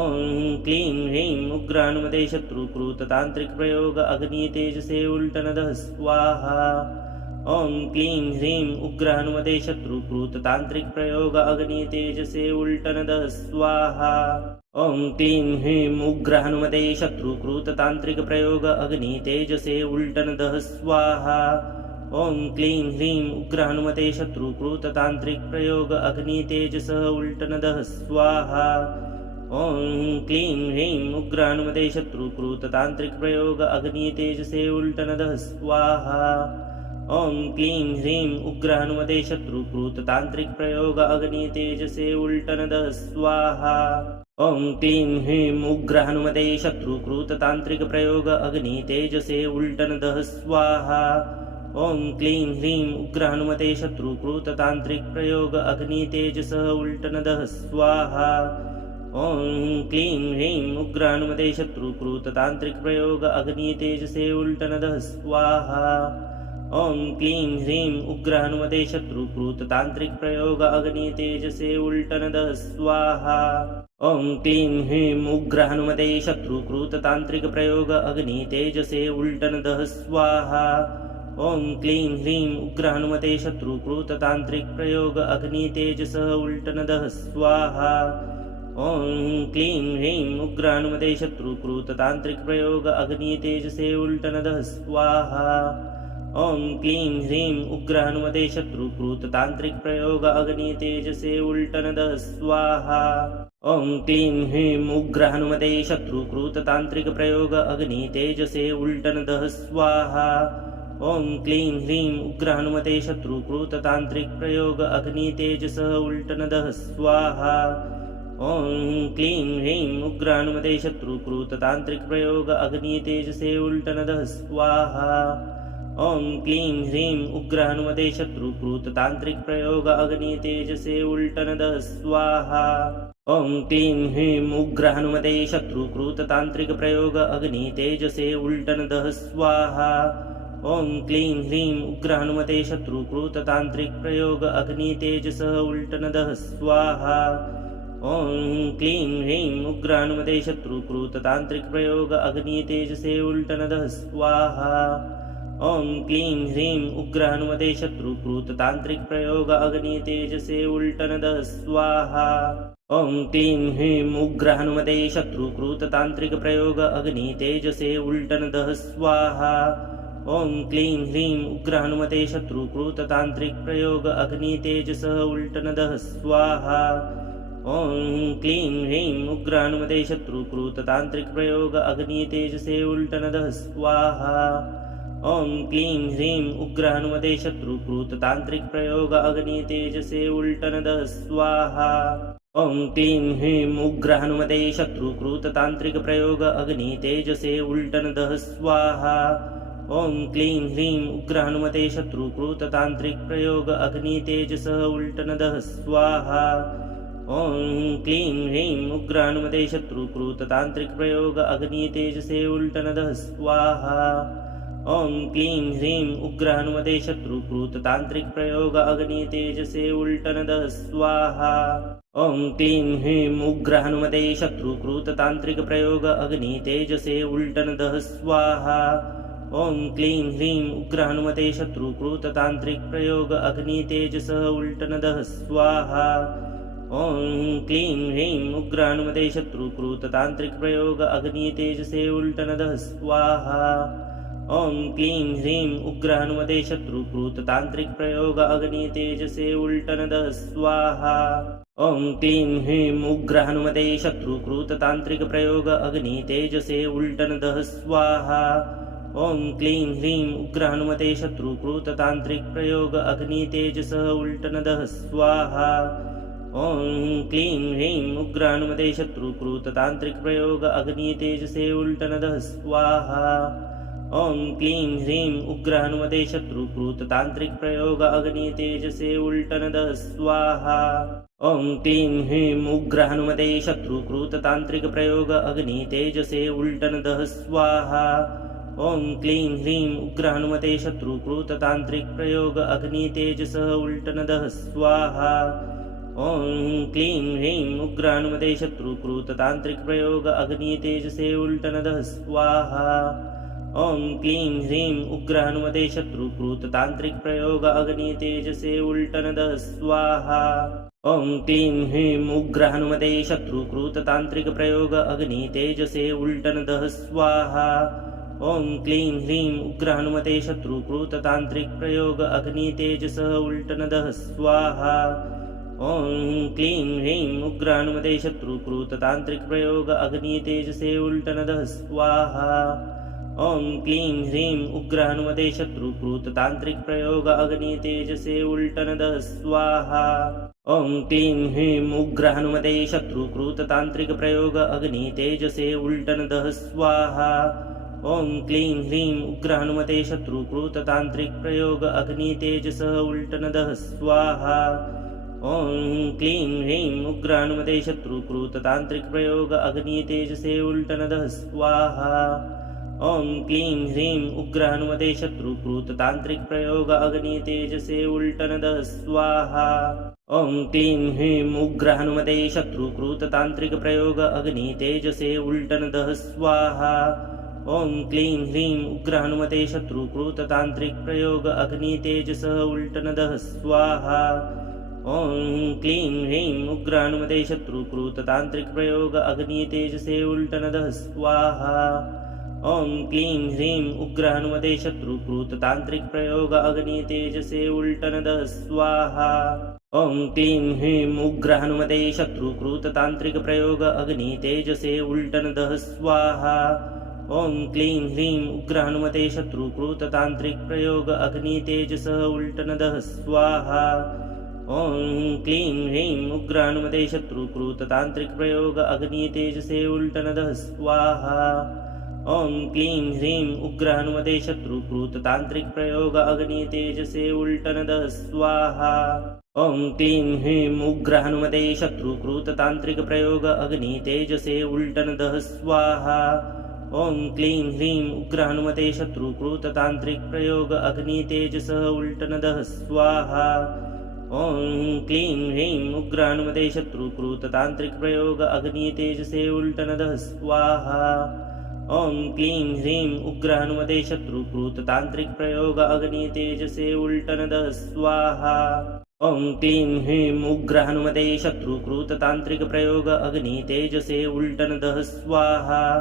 ॐ क्लीं ह्रीं उग्र हनुमते शत्रुकृत तांत्रिक प्रयोग अग्नि तेजसे उल्टनदः स्वाहा। ॐ क्लीं ह्रीं उग्र हनुमते शत्रुकृत तांत्रिक प्रयोग अग्नि तेजसे उल्टनदः स्वाहा। ॐ क्लीं ह्रीं उग्र हनुमते शत्रुकृत तांत्रिक प्रयोग अग्नि तेजसे उल्टनदः स्वाहा। ॐ क्लीं ह्रीं उग्र हनुमते शत्रुकृत तांत्रिक प्रयोग अग्नि तेजसः उल्टनदः स्वाहा। ॐ क्लीं ह्रीं उग्र हनुमते शत्रुकृत तांत्रिक प्रयोग अग्नि तेजसे उल्टनदः स्वाहा। ॐ क्लीं ह्रीं उग्र हनुमते शत्रुकृत तांत्रिक प्रयोग अग्नि तेजसे उल्टनदः स्वाहा। ॐ क्लीं ह्रीं उग्र हनुमते शत्रुकृत तांत्रिक प्रयोग अग्नि तेजसे उल्टनदः स्वाहा। ॐ क्लीं ह्रीं उग्र हनुमते शत्रुकृत तांत्रिक प्रयोग अग्नि तेजसः उल्टनदः स्वाहा। ॐ क्लीं ह्रीं उग्र हनुमते शत्रुकृत तांत्रिक प्रयोग अग्नि तेजसे उल्टनदः स्वाहा। ॐ क्लीं ह्रीं उग्र हनुमते शत्रुकृत तांत्रिक प्रयोग अग्नि तेजसे उल्टनदः स्वाहा। ॐ क्लीं ह्रीं उग्र हनुमते शत्रुकृत तांत्रिक प्रयोग अग्नि तेजसे उल्टनदः स्वाहा। ॐ क्लीं ह्रीं उग्र हनुमते शत्रुकृत तांत्रिक प्रयोग अग्नि तेजसः उल्टनदः स्वाहा। ॐ क्लीं ह्रीं उग्र हनुमते शत्रुकृत तांत्रिक प्रयोग अग्नि तेजसे उल्टनदः स्वाहा। ॐ क्लीं ह्रीं उग्र हनुमते शत्रुकृत तांत्रिक प्रयोग अग्नि तेजसे उल्टनदः स्वाहा। ॐ क्लीं ह्रीं उग्र हनुमते शत्रुकृत तांत्रिक प्रयोग अग्नि तेजसे उल्टनदः स्वाहा। ॐ क्लीं ह्रीं उग्र हनुमते शत्रुकृत तांत्रिक प्रयोग अग्नि तेजसः उल्टनदः स्वाहा। ॐ क्लीं ह्रीं उग्र हनुमते शत्रुकृत तांत्रिक प्रयोग अग्नि तेजसे उल्टनदः स्वाहा। ॐ क्लीं ह्रीं उग्र हनुमते शत्रुकृत तांत्रिक प्रयोग अग्नि तेजसे उल्टनदः स्वाहा। ॐ क्लीं ह्रीं उग्र हनुमते शत्रुकृत तांत्रिक प्रयोग अग्नि तेजसे उल्टनदः स्वाहा। ॐ क्लीं ह्रीं उग्र हनुमते शत्रुकृत तांत्रिक प्रयोग अग्नि तेजसः उल्टनदः स्वाहा। ॐ क्लीं ह्रीं उग्र हनुमते शत्रुकृत तांत्रिक प्रयोग अग्नि तेजसे उल्टनदः स्वाहा। ॐ क्लीं ह्रीं उग्र हनुमते शत्रुकृत तांत्रिक प्रयोग अग्नि तेजसे उल्टनदः स्वाहा। ॐ क्लीं ह्रीं उग्र हनुमते शत्रुकृत तांत्रिक प्रयोग अग्नि तेजसे उल्टनदः स्वाहा। ॐ क्लीं ह्रीं उग्र हनुमते शत्रुकृत तांत्रिक प्रयोग अग्नि तेजसः उल्टनदः स्वाहा। ॐ क्लीं ह्रीं उग्र हनुमते शत्रुकृत तांत्रिक प्रयोग अग्नि तेजसे उल्टनदः स्वाहा। ॐ क्लीं ह्रीं उग्र हनुमते शत्रुकृत तांत्रिक प्रयोग अग्नि तेजसे उल्टनदः स्वाहा। ॐ क्लीं ह्रीं उग्र हनुमते शत्रुकृत तांत्रिक प्रयोग अग्नि तेजसे उल्टनदः स्वाहा। ॐ क्लीं ह्रीं उग्र हनुमते शत्रुकृत तांत्रिक प्रयोग अग्नि तेजसः उल्टनदः स्वाहा। ॐ क्लीं ह्रीं उग्र हनुमते शत्रुकृत तांत्रिक प्रयोग अग्नि तेजसे उल्टनदः स्वाहा। ॐ क्लीं ह्रीं उग्र हनुमते शत्रुकृत तांत्रिक प्रयोग अग्नि तेजसे उल्टनदः स्वाहा। ॐ क्लीं ह्रीं उग्र हनुमते शत्रुकृत तांत्रिक प्रयोग अग्नि तेजसे उल्टनदः स्वाहा। ॐ क्लीं ह्रीं उग्र हनुमते शत्रुकृत तांत्रिक प्रयोग अग्नि तेजसः उल्टनदः स्वाहा। ॐ क्लीं ह्रीं उग्र हनुमते शत्रुकृत तांत्रिक प्रयोग अग्नि तेजसे उल्टनदः स्वाहा। ॐ क्लीं ह्रीं उग्र हनुमते शत्रुकृत तांत्रिक प्रयोग अग्नि तेजसे उल्टनदः स्वाहा। ॐ क्लीं ह्रीं उग्र हनुमते शत्रुकृत तांत्रिक प्रयोग अग्नि तेजसे उल्टनदः स्वाहा। ॐ क्लीं ह्रीं उग्र हनुमते शत्रुकृत तांत्रिक प्रयोग अग्नि तेजसः उल्टनदः स्वाहा। ॐ क्लीं ह्रीं उग्र हनुमते शत्रुकृत तांत्रिक प्रयोग अग्नि तेजसे उल्टनदः स्वाहा। ॐ क्लीं ह्रीं उग्र हनुमते शत्रुकृत तांत्रिक प्रयोग अग्नि तेजसे उल्टनदः स्वाहा। ॐ क्लीं ह्रीं उग्र हनुमते शत्रुकृत तांत्रिक प्रयोग अग्नि तेजसे उल्टनदः स्वाहा। ॐ क्लीं ह्रीं उग्र हनुमते शत्रुकृत तांत्रिक प्रयोग अग्नि तेजसः उल्टनदः स्वाहा। ॐ क्लीं ह्रीं उग्र हनुमते शत्रुकृत तांत्रिक प्रयोग अग्नि तेजसे उल्टनदः स्वाहा। ॐ क्लीं ह्रीं उग्र हनुमते शत्रुकृत तांत्रिक प्रयोग अग्नि तेजसे उल्टनदः स्वाहा। ॐ क्लीं ह्रीं उग्र हनुमते शत्रुकृत तांत्रिक प्रयोग अग्नि तेजसे उल्टनदः स्वाहा। ॐ क्लीं ह्रीं उग्र हनुमते शत्रुकृत तांत्रिक प्रयोग अग्नि तेजसः उल्टनदः स्वाहा। ॐ क्लीं ह्रीं उग्र हनुमते शत्रुकृत तांत्रिक प्रयोग अग्नि तेजसे उल्टनदः स्वाहा। ॐ क्लीं ह्रीं उग्र हनुमते शत्रुकृत तांत्रिक प्रयोग अग्नि तेजसे उल्टनदः स्वाहा। ॐ क्लीं ह्रीं उग्र हनुमते शत्रुकृत तांत्रिक प्रयोग अग्नि तेजसे उल्टनदः स्वाहा। ॐ क्लीं ह्रीं उग्र हनुमते शत्रुकृत तांत्रिक प्रयोग अग्नि तेजसः उल्टनदः स्वाहा। ॐ क्लीं ह्रीं उग्र हनुमते शत्रुकृत तांत्रिक प्रयोग अग्नि तेजसे उल्टनदः स्वाहा। ॐ क्लीं ह्रीं उग्र हनुमते शत्रुकृत तांत्रिक प्रयोग अग्नि तेजसे उल्टनदः स्वाहा। ॐ क्लीं ह्रीं उग्र हनुमते शत्रुकृत तांत्रिक प्रयोग अग्नि तेजसे उल्टनदः स्वाहा। ॐ क्लीं ह्रीं उग्र हनुमते शत्रुकृत तांत्रिक प्रयोग अग्नि तेजसः उल्टनदः स्वाहा। ॐ क्लीं ह्रीं उग्र हनुमते शत्रुकृत तांत्रिक प्रयोग अग्नि तेजसे उल्टनदः स्वाहा। ॐ क्लीं ह्रीं उग्र हनुमते शत्रुकृत तांत्रिक प्रयोग अग्नि तेजसे उल्टनदः स्वाहा। ॐ क्लीं ह्रीं उग्र हनुमते शत्रुकृत तांत्रिक प्रयोग अग्नि तेजसे उल्टनदः स्वाहा। ॐ क्लीं ह्रीं उग्र हनुमते शत्रुकृत तांत्रिक प्रयोग अग्नि तेजसः उल्टनदः स्वाहा। ॐ क्लीं ह्रीं उग्र हनुमते शत्रुकृत तांत्रिक प्रयोग अग्नि तेजसे उल्टनदः स्वाहा। ॐ क्लीं ह्रीं उग्र हनुमते शत्रुकृत तांत्रिक प्रयोग अग्नि तेजसे उल्टनदः स्वाहा। ॐ क्लीं ह्रीं उग्र हनुमते शत्रुकृत तांत्रिक प्रयोग अग्नि तेजसे उल्टनदः स्वाहा। ॐ क्लीं ह्रीं उग्र हनुमते शत्रुकृत तांत्रिक प्रयोग अग्नि तेजसः उल्टनदः स्वाहा। ॐ क्लीं ह्रीं उग्र हनुमते शत्रुकृत तांत्रिक प्रयोग अग्नि तेजसे उल्टनदः स्वाहा। ॐ क्लीं ह्रीं उग्र हनुमते शत्रुकृत तांत्रिक प्रयोग अग्नि तेजसे उल्टनदः स्वाहा। ॐ क्लीं ह्रीं उग्र हनुमते शत्रुकृत तांत्रिक प्रयोग अग्नि तेजसे उल्टनदः स्वाहा।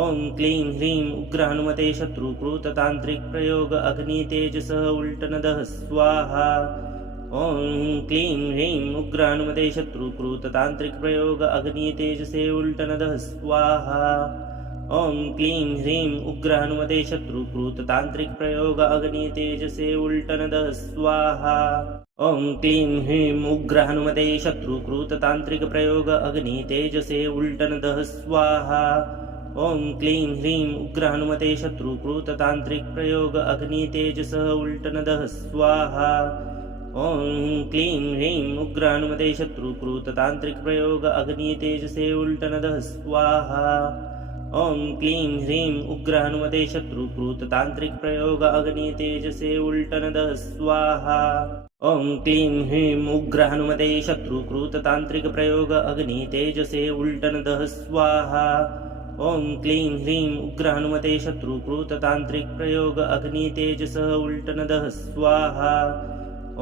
ॐ क्लीं ह्रीं उग्र हनुमते शत्रुकृत तांत्रिक प्रयोग अग्नि तेजसः उल्टनदः स्वाहा। ॐ क्लीं ह्रीं उग्र हनुमते शत्रुकृत तांत्रिक प्रयोग अग्नि तेजसे उल्टनदः स्वाहा। ॐ क्लीं ह्रीं उग्र हनुमते शत्रुकृत तांत्रिक प्रयोग अग्नि तेजसे उल्टनदः स्वाहा। ॐ क्लीं ह्रीं उग्र हनुमते शत्रुकृत तांत्रिक प्रयोग अग्नि तेजसे उल्टनदः स्वाहा। ॐ क्लीं ह्रीं उग्र हनुमते शत्रुकृत तांत्रिक प्रयोग अग्नि तेजसः उल्टनदः स्वाहा। ॐ क्लीं ह्रीं उग्र हनुमते शत्रुकृत तांत्रिक प्रयोग अग्नि तेजसे उल्टनदः स्वाहा। ॐ क्लीं ह्रीं उग्र हनुमते शत्रुकृत तांत्रिक प्रयोग अग्नि तेजसे उल्टनदः स्वाहा। ॐ क्लीं ह्रीं उग्र हनुमते शत्रुकृत तांत्रिक प्रयोग अग्नि तेजसे उल्टनदः स्वाहा। ॐ क्लीं ह्रीं उग्र हनुमते शत्रुकृत तांत्रिक प्रयोग अग्नि तेजसः उल्टनदः स्वाहा।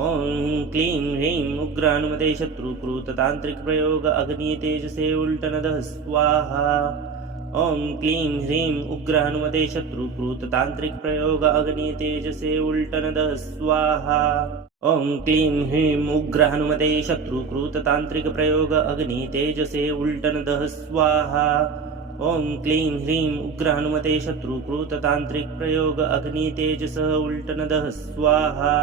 ॐ क्लीं ह्रीं उग्र हनुमते शत्रुकृत तांत्रिक प्रयोग अग्नि तेजसे उल्टनदः स्वाहा। ॐ क्लीं ह्रीं उग्र हनुमते शत्रुकृत तांत्रिक प्रयोग अग्नि तेजसे उल्टनदः स्वाहा। ॐ क्लीं ह्रीं उग्र हनुमते शत्रुकृत तांत्रिक प्रयोग अग्नि तेजसे उल्टनदः स्वाहा। ॐ क्लीं ह्रीं उग्र हनुमते शत्रुकृत तांत्रिक प्रयोग अग्नि तेजसः उल्टनदः स्वाहा।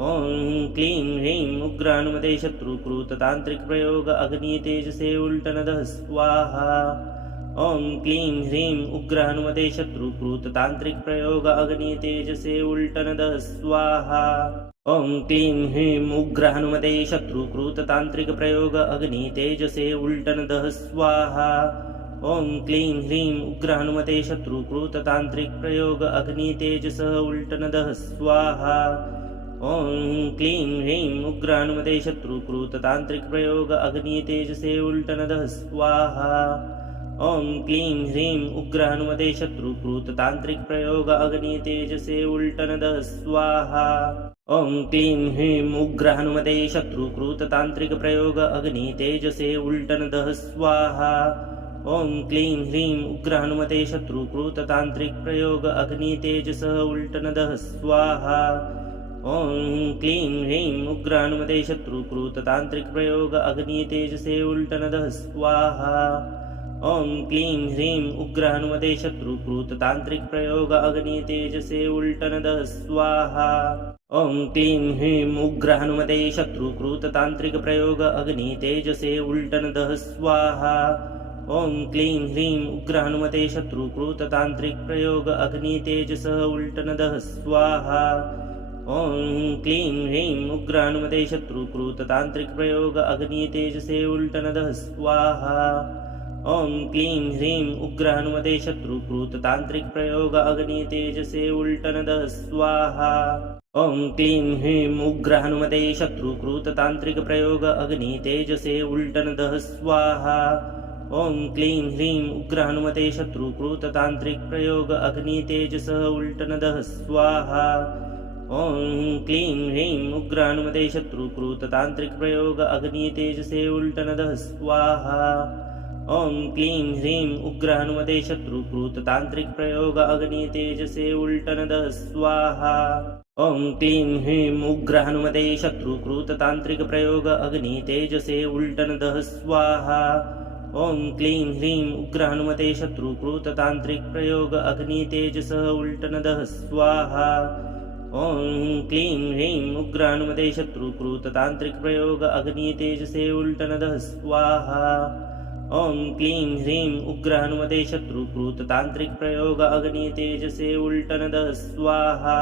ॐ क्लीं ह्रीं उग्र हनुमते शत्रुकृत तांत्रिक प्रयोग अग्नि तेजसे उल्टनदः स्वाहा। ॐ क्लीं ह्रीं उग्र हनुमते शत्रुकृत तांत्रिक प्रयोग अग्नि तेजसे उल्टनदः स्वाहा। ॐ क्लीं ह्रीं उग्र हनुमते शत्रुकृत तांत्रिक प्रयोग अग्नि तेजसे उल्टनदः स्वाहा। ॐ क्लीं ह्रीं उग्र हनुमते शत्रुकृत तांत्रिक प्रयोग अग्नि तेजसः उल्टनदः स्वाहा। ॐ क्लीं ह्रीं उग्र हनुमते शत्रुकृत तांत्रिक प्रयोग अग्नि तेजसे उल्टनदः स्वाहा। ॐ क्लीं ह्रीं उग्र हनुमते शत्रुकृत तांत्रिक प्रयोग अग्नि तेजसे उल्टनदः स्वाहा। ॐ क्लीं ह्रीं उग्र हनुमते शत्रुकृत तांत्रिक प्रयोग अग्नि तेजसे उल्टनदः स्वाहा। ॐ क्लीं ह्रीं उग्र हनुमते शत्रुकृत तांत्रिक प्रयोग अग्नि तेजसः उल्टनदः स्वाहा। ॐ क्लीं ह्रीं उग्र हनुमते शत्रुकृत तांत्रिक प्रयोग अग्नि तेजसे उल्टनदः स्वाहा। ॐ क्लीं ह्रीं उग्र हनुमते शत्रुकृत तांत्रिक प्रयोग अग्नि तेजसे उल्टनदः स्वाहा। ॐ क्लीं ह्रीं उग्र हनुमते शत्रुकृत तांत्रिक प्रयोग अग्नि तेजसे उल्टनदः स्वाहा। ॐ क्लीं ह्रीं उग्र हनुमते शत्रुकृत तांत्रिक प्रयोग अग्नि तेजसः उल्टनदः स्वाहा। ॐ क्लीं ह्रीं उग्र हनुमते शत्रुकृत तांत्रिक प्रयोग अग्नि तेजसे उल्टनदः स्वाहा। ॐ क्लीं ह्रीं उग्र हनुमते शत्रुकृत तांत्रिक प्रयोग अग्नि तेजसे उल्टनदः स्वाहा। ॐ क्लीं ह्रीं उग्र हनुमते शत्रुकृत तांत्रिक प्रयोग अग्नि तेजसे उल्टनदः स्वाहा। ॐ क्लीं ह्रीं उग्र हनुमते शत्रुकृत तांत्रिक प्रयोग अग्नि तेजसः उल्टनदः स्वाहा। ॐ क्लीं ह्रीं उग्र हनुमते शत्रुकृत तांत्रिक प्रयोग अग्नि तेजसे उल्टनदः स्वाहा। ॐ क्लीं ह्रीं उग्र हनुमते शत्रुकृत तांत्रिक प्रयोग अग्नि तेजसे उल्टनदः स्वाहा। ॐ क्लीं ह्रीं उग्र हनुमते शत्रुकृत तांत्रिक प्रयोग अग्नि तेजसे उल्टनदः स्वाहा। ॐ क्लीं ह्रीं उग्र हनुमते शत्रुकृत तांत्रिक प्रयोग अग्नि तेजसः उल्टनदः स्वाहा। ॐ क्लीं ह्रीं उग्र हनुमते शत्रुकृत तांत्रिक प्रयोग अग्नि तेजसे उल्टनदः स्वाहा। ॐ क्लीं ह्रीं उग्र हनुमते शत्रुकृत तांत्रिक प्रयोग अग्नि तेजसे उल्टनदः स्वाहा।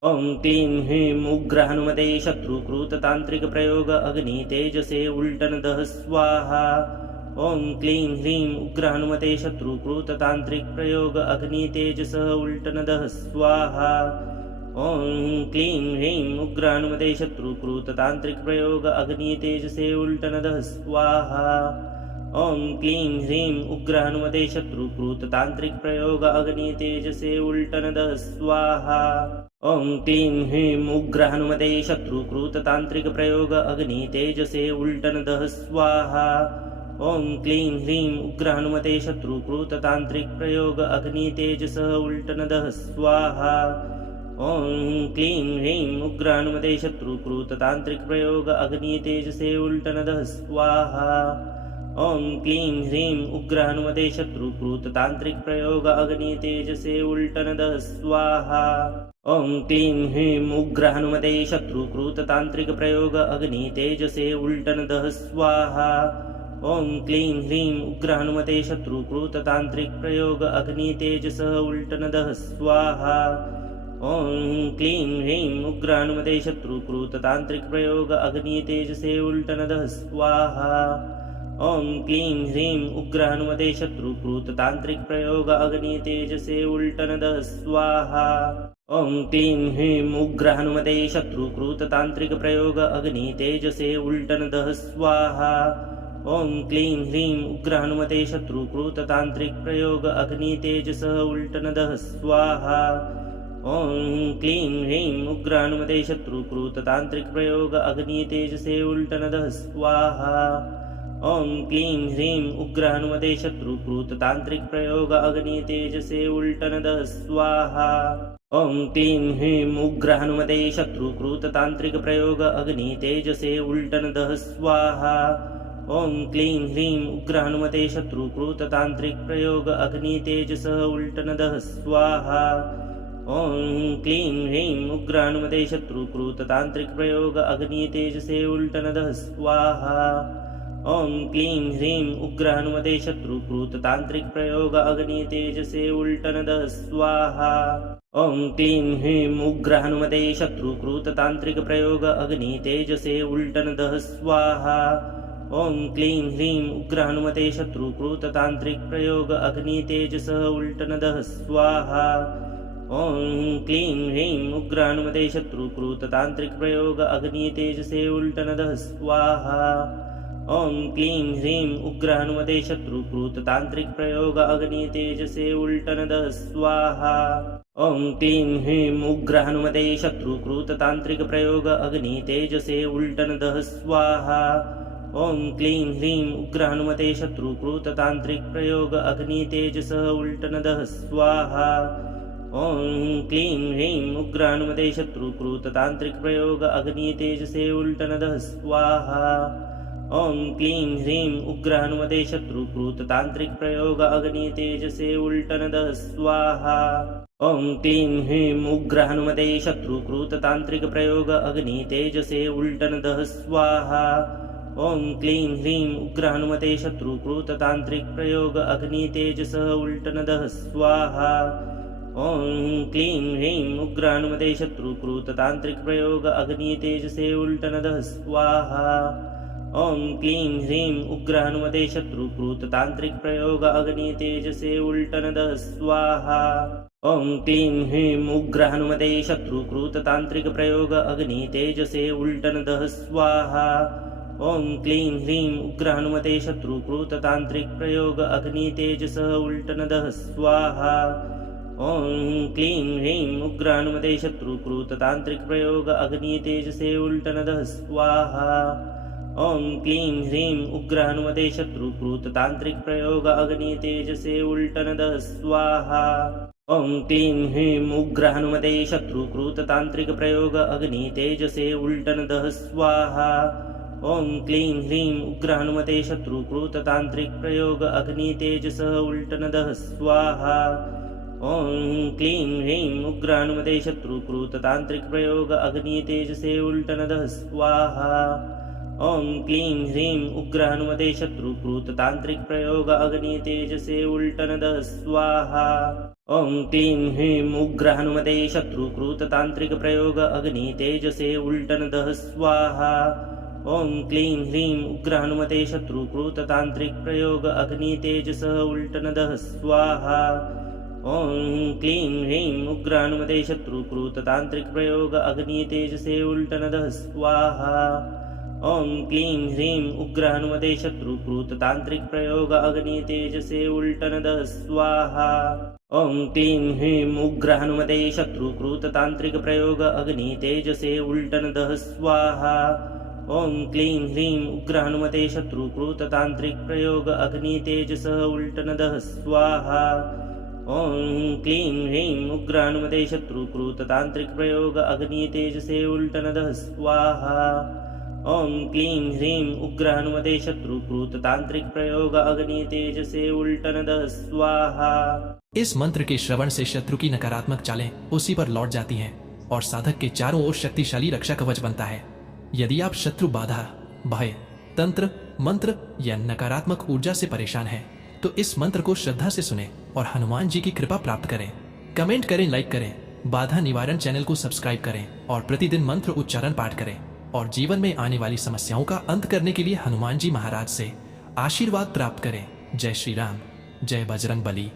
ॐ क्लीं ह्रीं उग्र हनुमते शत्रुकृत तांत्रिक प्रयोग अग्नि तेजसे उल्टनदः स्वाहा। ॐ क्लीं ह्रीं उग्र हनुमते शत्रुकृत तांत्रिक प्रयोग अग्नि तेजसः उल्टनदः स्वाहा। ॐ क्लीं ह्रीं उग्र हनुमते शत्रुकृत तांत्रिक प्रयोग अग्नि तेजसे उल्टनदः स्वाहा। ॐ क्लीं ह्रीं उग्र हनुमते शत्रुकृत तांत्रिक प्रयोग अग्नि तेजसे उल्टनदः स्वाहा। ॐ क्लीं ह्रीं उग्र हनुमते शत्रुकृत तांत्रिक प्रयोग अग्नि तेजसे उल्टनदः स्वाहा। ॐ क्लीं ह्रीं उग्र हनुमते शत्रुकृत तांत्रिक प्रयोग अग्नि तेजसः उल्टनदः स्वाहा। ॐ क्लीं ह्रीं उग्र हनुमते शत्रुकृत तांत्रिक प्रयोग अग्नि तेजसे उल्टनदः स्वाहा। ॐ क्लीं ह्रीं उग्र हनुमते शत्रुकृत तांत्रिक प्रयोग अग्नि तेजसे उल्टनदः स्वाहा। ॐ क्लीं ह्रीं उग्र हनुमते शत्रुकृत तांत्रिक प्रयोग अग्नि तेजसे उल्टनदः स्वाहा। ॐ क्लीं ह्रीं उग्र हनुमते शत्रुकृत तांत्रिक प्रयोग अग्नि तेजसः उल्टनदः स्वाहा। ॐ क्लीं ह्रीं उग्र हनुमते शत्रुकृत तांत्रिक प्रयोग अग्नि तेजसे उल्टनदः स्वाहा। ॐ क्लीं ह्रीं उग्र हनुमते शत्रुकृत तांत्रिक प्रयोग अग्नि तेजसे उल्टनदः स्वाहा। ॐ क्लीं ह्रीं उग्र हनुमते शत्रुकृत तांत्रिक प्रयोग अग्नि तेजसे उल्टनदः स्वाहा। ॐ क्लीं ह्रीं उग्र हनुमते शत्रुकृत तांत्रिक प्रयोग अग्नि तेजसः उल्टनदः स्वाहा। ॐ क्लीं ह्रीं उग्र हनुमते शत्रुकृत तांत्रिक प्रयोग अग्नि तेजसे उल्टनदः स्वाहा। ॐ क्लीं ह्रीं उग्र हनुमते शत्रुकृत तांत्रिक प्रयोग अग्नि तेजसे उल्टनदः स्वाहा। ॐ क्लीं ह्रीं उग्र हनुमते शत्रुकृत तांत्रिक प्रयोग अग्नि तेजसे उल्टनदः स्वाहा। ॐ क्लीं ह्रीं उग्र हनुमते शत्रुकृत तांत्रिक प्रयोग अग्नि तेजसः उल्टनदः स्वाहा। ॐ क्लीं ह्रीं उग्र हनुमते शत्रुकृत तांत्रिक प्रयोग अग्नि तेजसे उल्टनदः स्वाहा। ॐ क्लीं ह्रीं उग्र हनुमते शत्रुकृत तांत्रिक प्रयोग अग्नि तेजसे उल्टन दः स्वाहा। ॐ क्लीं ह्रीं उग्र हनुमते शत्रुकृत तांत्रिक प्रयोग अग्नि तेजसे उल्टन दः स्वाहा। ॐ क्लीं ह्रीं उग्र हनुमते शत्रुकृत तांत्रिक प्रयोग अग्नि तेजसः उल्टन दः स्वाहा। ॐ क्लीं ह्रीं उग्र हनुमते शत्रुकृत तांत्रिक प्रयोग अग्नि तेजसे उल्टन दः स्वाहा। ॐ क्लीं ह्रीं उग्र हनुमते शत्रुकृत तांत्रिक प्रयोग अग्नि तेजसे उल्टन दः स्वाहा। ॐ क्लीं ह्रीं उग्र हनुमते शत्रुकृत तांत्रिक प्रयोग अग्नि तेजसे उल्टन दः स्वाहा। ॐ क्लीं ह्रीं उग्र हनुमते शत्रुकृत तांत्रिक प्रयोग अग्नि तेजसः उल्टन दः स्वाहा। ॐ क्लीं ह्रीं उग्र हनुमते शत्रुकृत तांत्रिक प्रयोग अग्नि तेजसे उल्टन दः स्वाहा। ॐ क्लीं ह्रीं उग्र हनुमते शत्रुकृत तांत्रिक प्रयोग अग्नि तेजसे उल्टन दः स्वाहा। ॐ क्लीं ह्रीं उग्र हनुमते शत्रुकृत तांत्रिक प्रयोग अग्नि तेजसे उल्टन दः स्वाहा। ॐ क्लीं ह्रीं उग्र हनुमते शत्रुकृत तांत्रिक प्रयोग अग्नि तेजसः उल्टन दः स्वाहा। ॐ क्लीं ह्रीं उग्र हनुमते शत्रुकृत तांत्रिक प्रयोग अग्नि तेजसे उल्टन दः स्वाहा। ॐ क्लीं ह्रीं उग्र हनुमते शत्रुकृत तांत्रिक प्रयोग अग्नि तेजसे उल्टन दः स्वाहा। ॐ क्लीं ह्रीं उग्र हनुमते शत्रुकृत तांत्रिक प्रयोग अग्नि तेजसे उल्टन दः स्वाहा। ॐ क्लीं ह्रीं उग्र हनुमते शत्रुकृत तांत्रिक प्रयोग अग्नि तेजसः उल्टन दः स्वाहा। ॐ क्लीं ह्रीं उग्र हनुमते शत्रुकृत तांत्रिक प्रयोग अग्नि तेजसे उल्टन दः स्वाहा। ॐ क्लीं ह्रीं उग्र हनुमते शत्रुकृत तांत्रिक प्रयोग अग्नि तेजसे उल्टन दः स्वाहा। ॐ क्लीं ह्रीं उग्र हनुमते शत्रुकृत तांत्रिक प्रयोग अग्नि तेजसे उल्टन दः स्वाहा। ॐ क्लीं ह्रीं उग्र हनुमते शत्रुकृत तांत्रिक प्रयोग अग्नि तेजसः उल्टन दः स्वाहा। ॐ क्लीं ह्रीं उग्र हनुमते शत्रुकृत तांत्रिक प्रयोग अग्नि तेजसे उल्टन दः स्वाहा। ॐ क्लीं ह्रीं उग्र हनुमते शत्रुकृत तांत्रिक प्रयोग अग्नि तेजसे उल्टन दः स्वाहा। ॐ क्लीं ह्रीं उग्र हनुमते शत्रुकृत तांत्रिक प्रयोग अग्नि तेजसे उल्टन दः स्वाहा। ॐ क्लीं ह्रीं उग्र हनुमते शत्रुकृत तांत्रिक प्रयोग अग्नि तेजसः उल्टन दः स्वाहा। ॐ क्लीं ह्रीं उग्र हनुमते शत्रुकृत तांत्रिक प्रयोग अग्नि तेजसे उल्टन दः स्वाहा। ॐ क्लीं ह्रीं उग्र हनुमते शत्रुकृत तांत्रिक प्रयोग अग्नि तेजसे उल्टन दः स्वाहा। ॐ क्लीं ह्रीं उग्र हनुमते शत्रुकृत तांत्रिक प्रयोग अग्नि तेजसे उल्टन दः स्वाहा। ॐ क्लीं ह्रीं उग्र हनुमते शत्रुकृत तांत्रिक प्रयोग अग्नि तेजसः उल्टन दः स्वाहा। ॐ क्लीं ह्रीं उग्र हनुमते शत्रुकृत तांत्रिक प्रयोग अग्नि तेजसे उल्टन दः स्वाहा। ॐ क्लीं ह्रीं उग्र हनुमते शत्रुकृत तांत्रिक प्रयोग अग्नि तेजसे उल्टन दः स्वाहा। इस मंत्र के श्रवण से शत्रु की नकारात्मक चालें उसी पर लौट जाती हैं और साधक के चारों ओर शक्तिशाली रक्षा कवच बनता है। यदि आप शत्रु बाधा, भय, तंत्र, मंत्र या नकारात्मक ऊर्जा से परेशान हैं, तो इस मंत्र को श्रद्धा से सुने और हनुमान जी की कृपा प्राप्त करें। कमेंट करें, लाइक करें, बाधा निवारण चैनल को सब्सक्राइब करें और प्रतिदिन मंत्र उच्चारण पाठ करें और जीवन में आने वाली समस्याओं का अंत करने के लिए हनुमान जी महाराज से आशीर्वाद प्राप्त करें। जय श्री राम, जय बजरंग बली।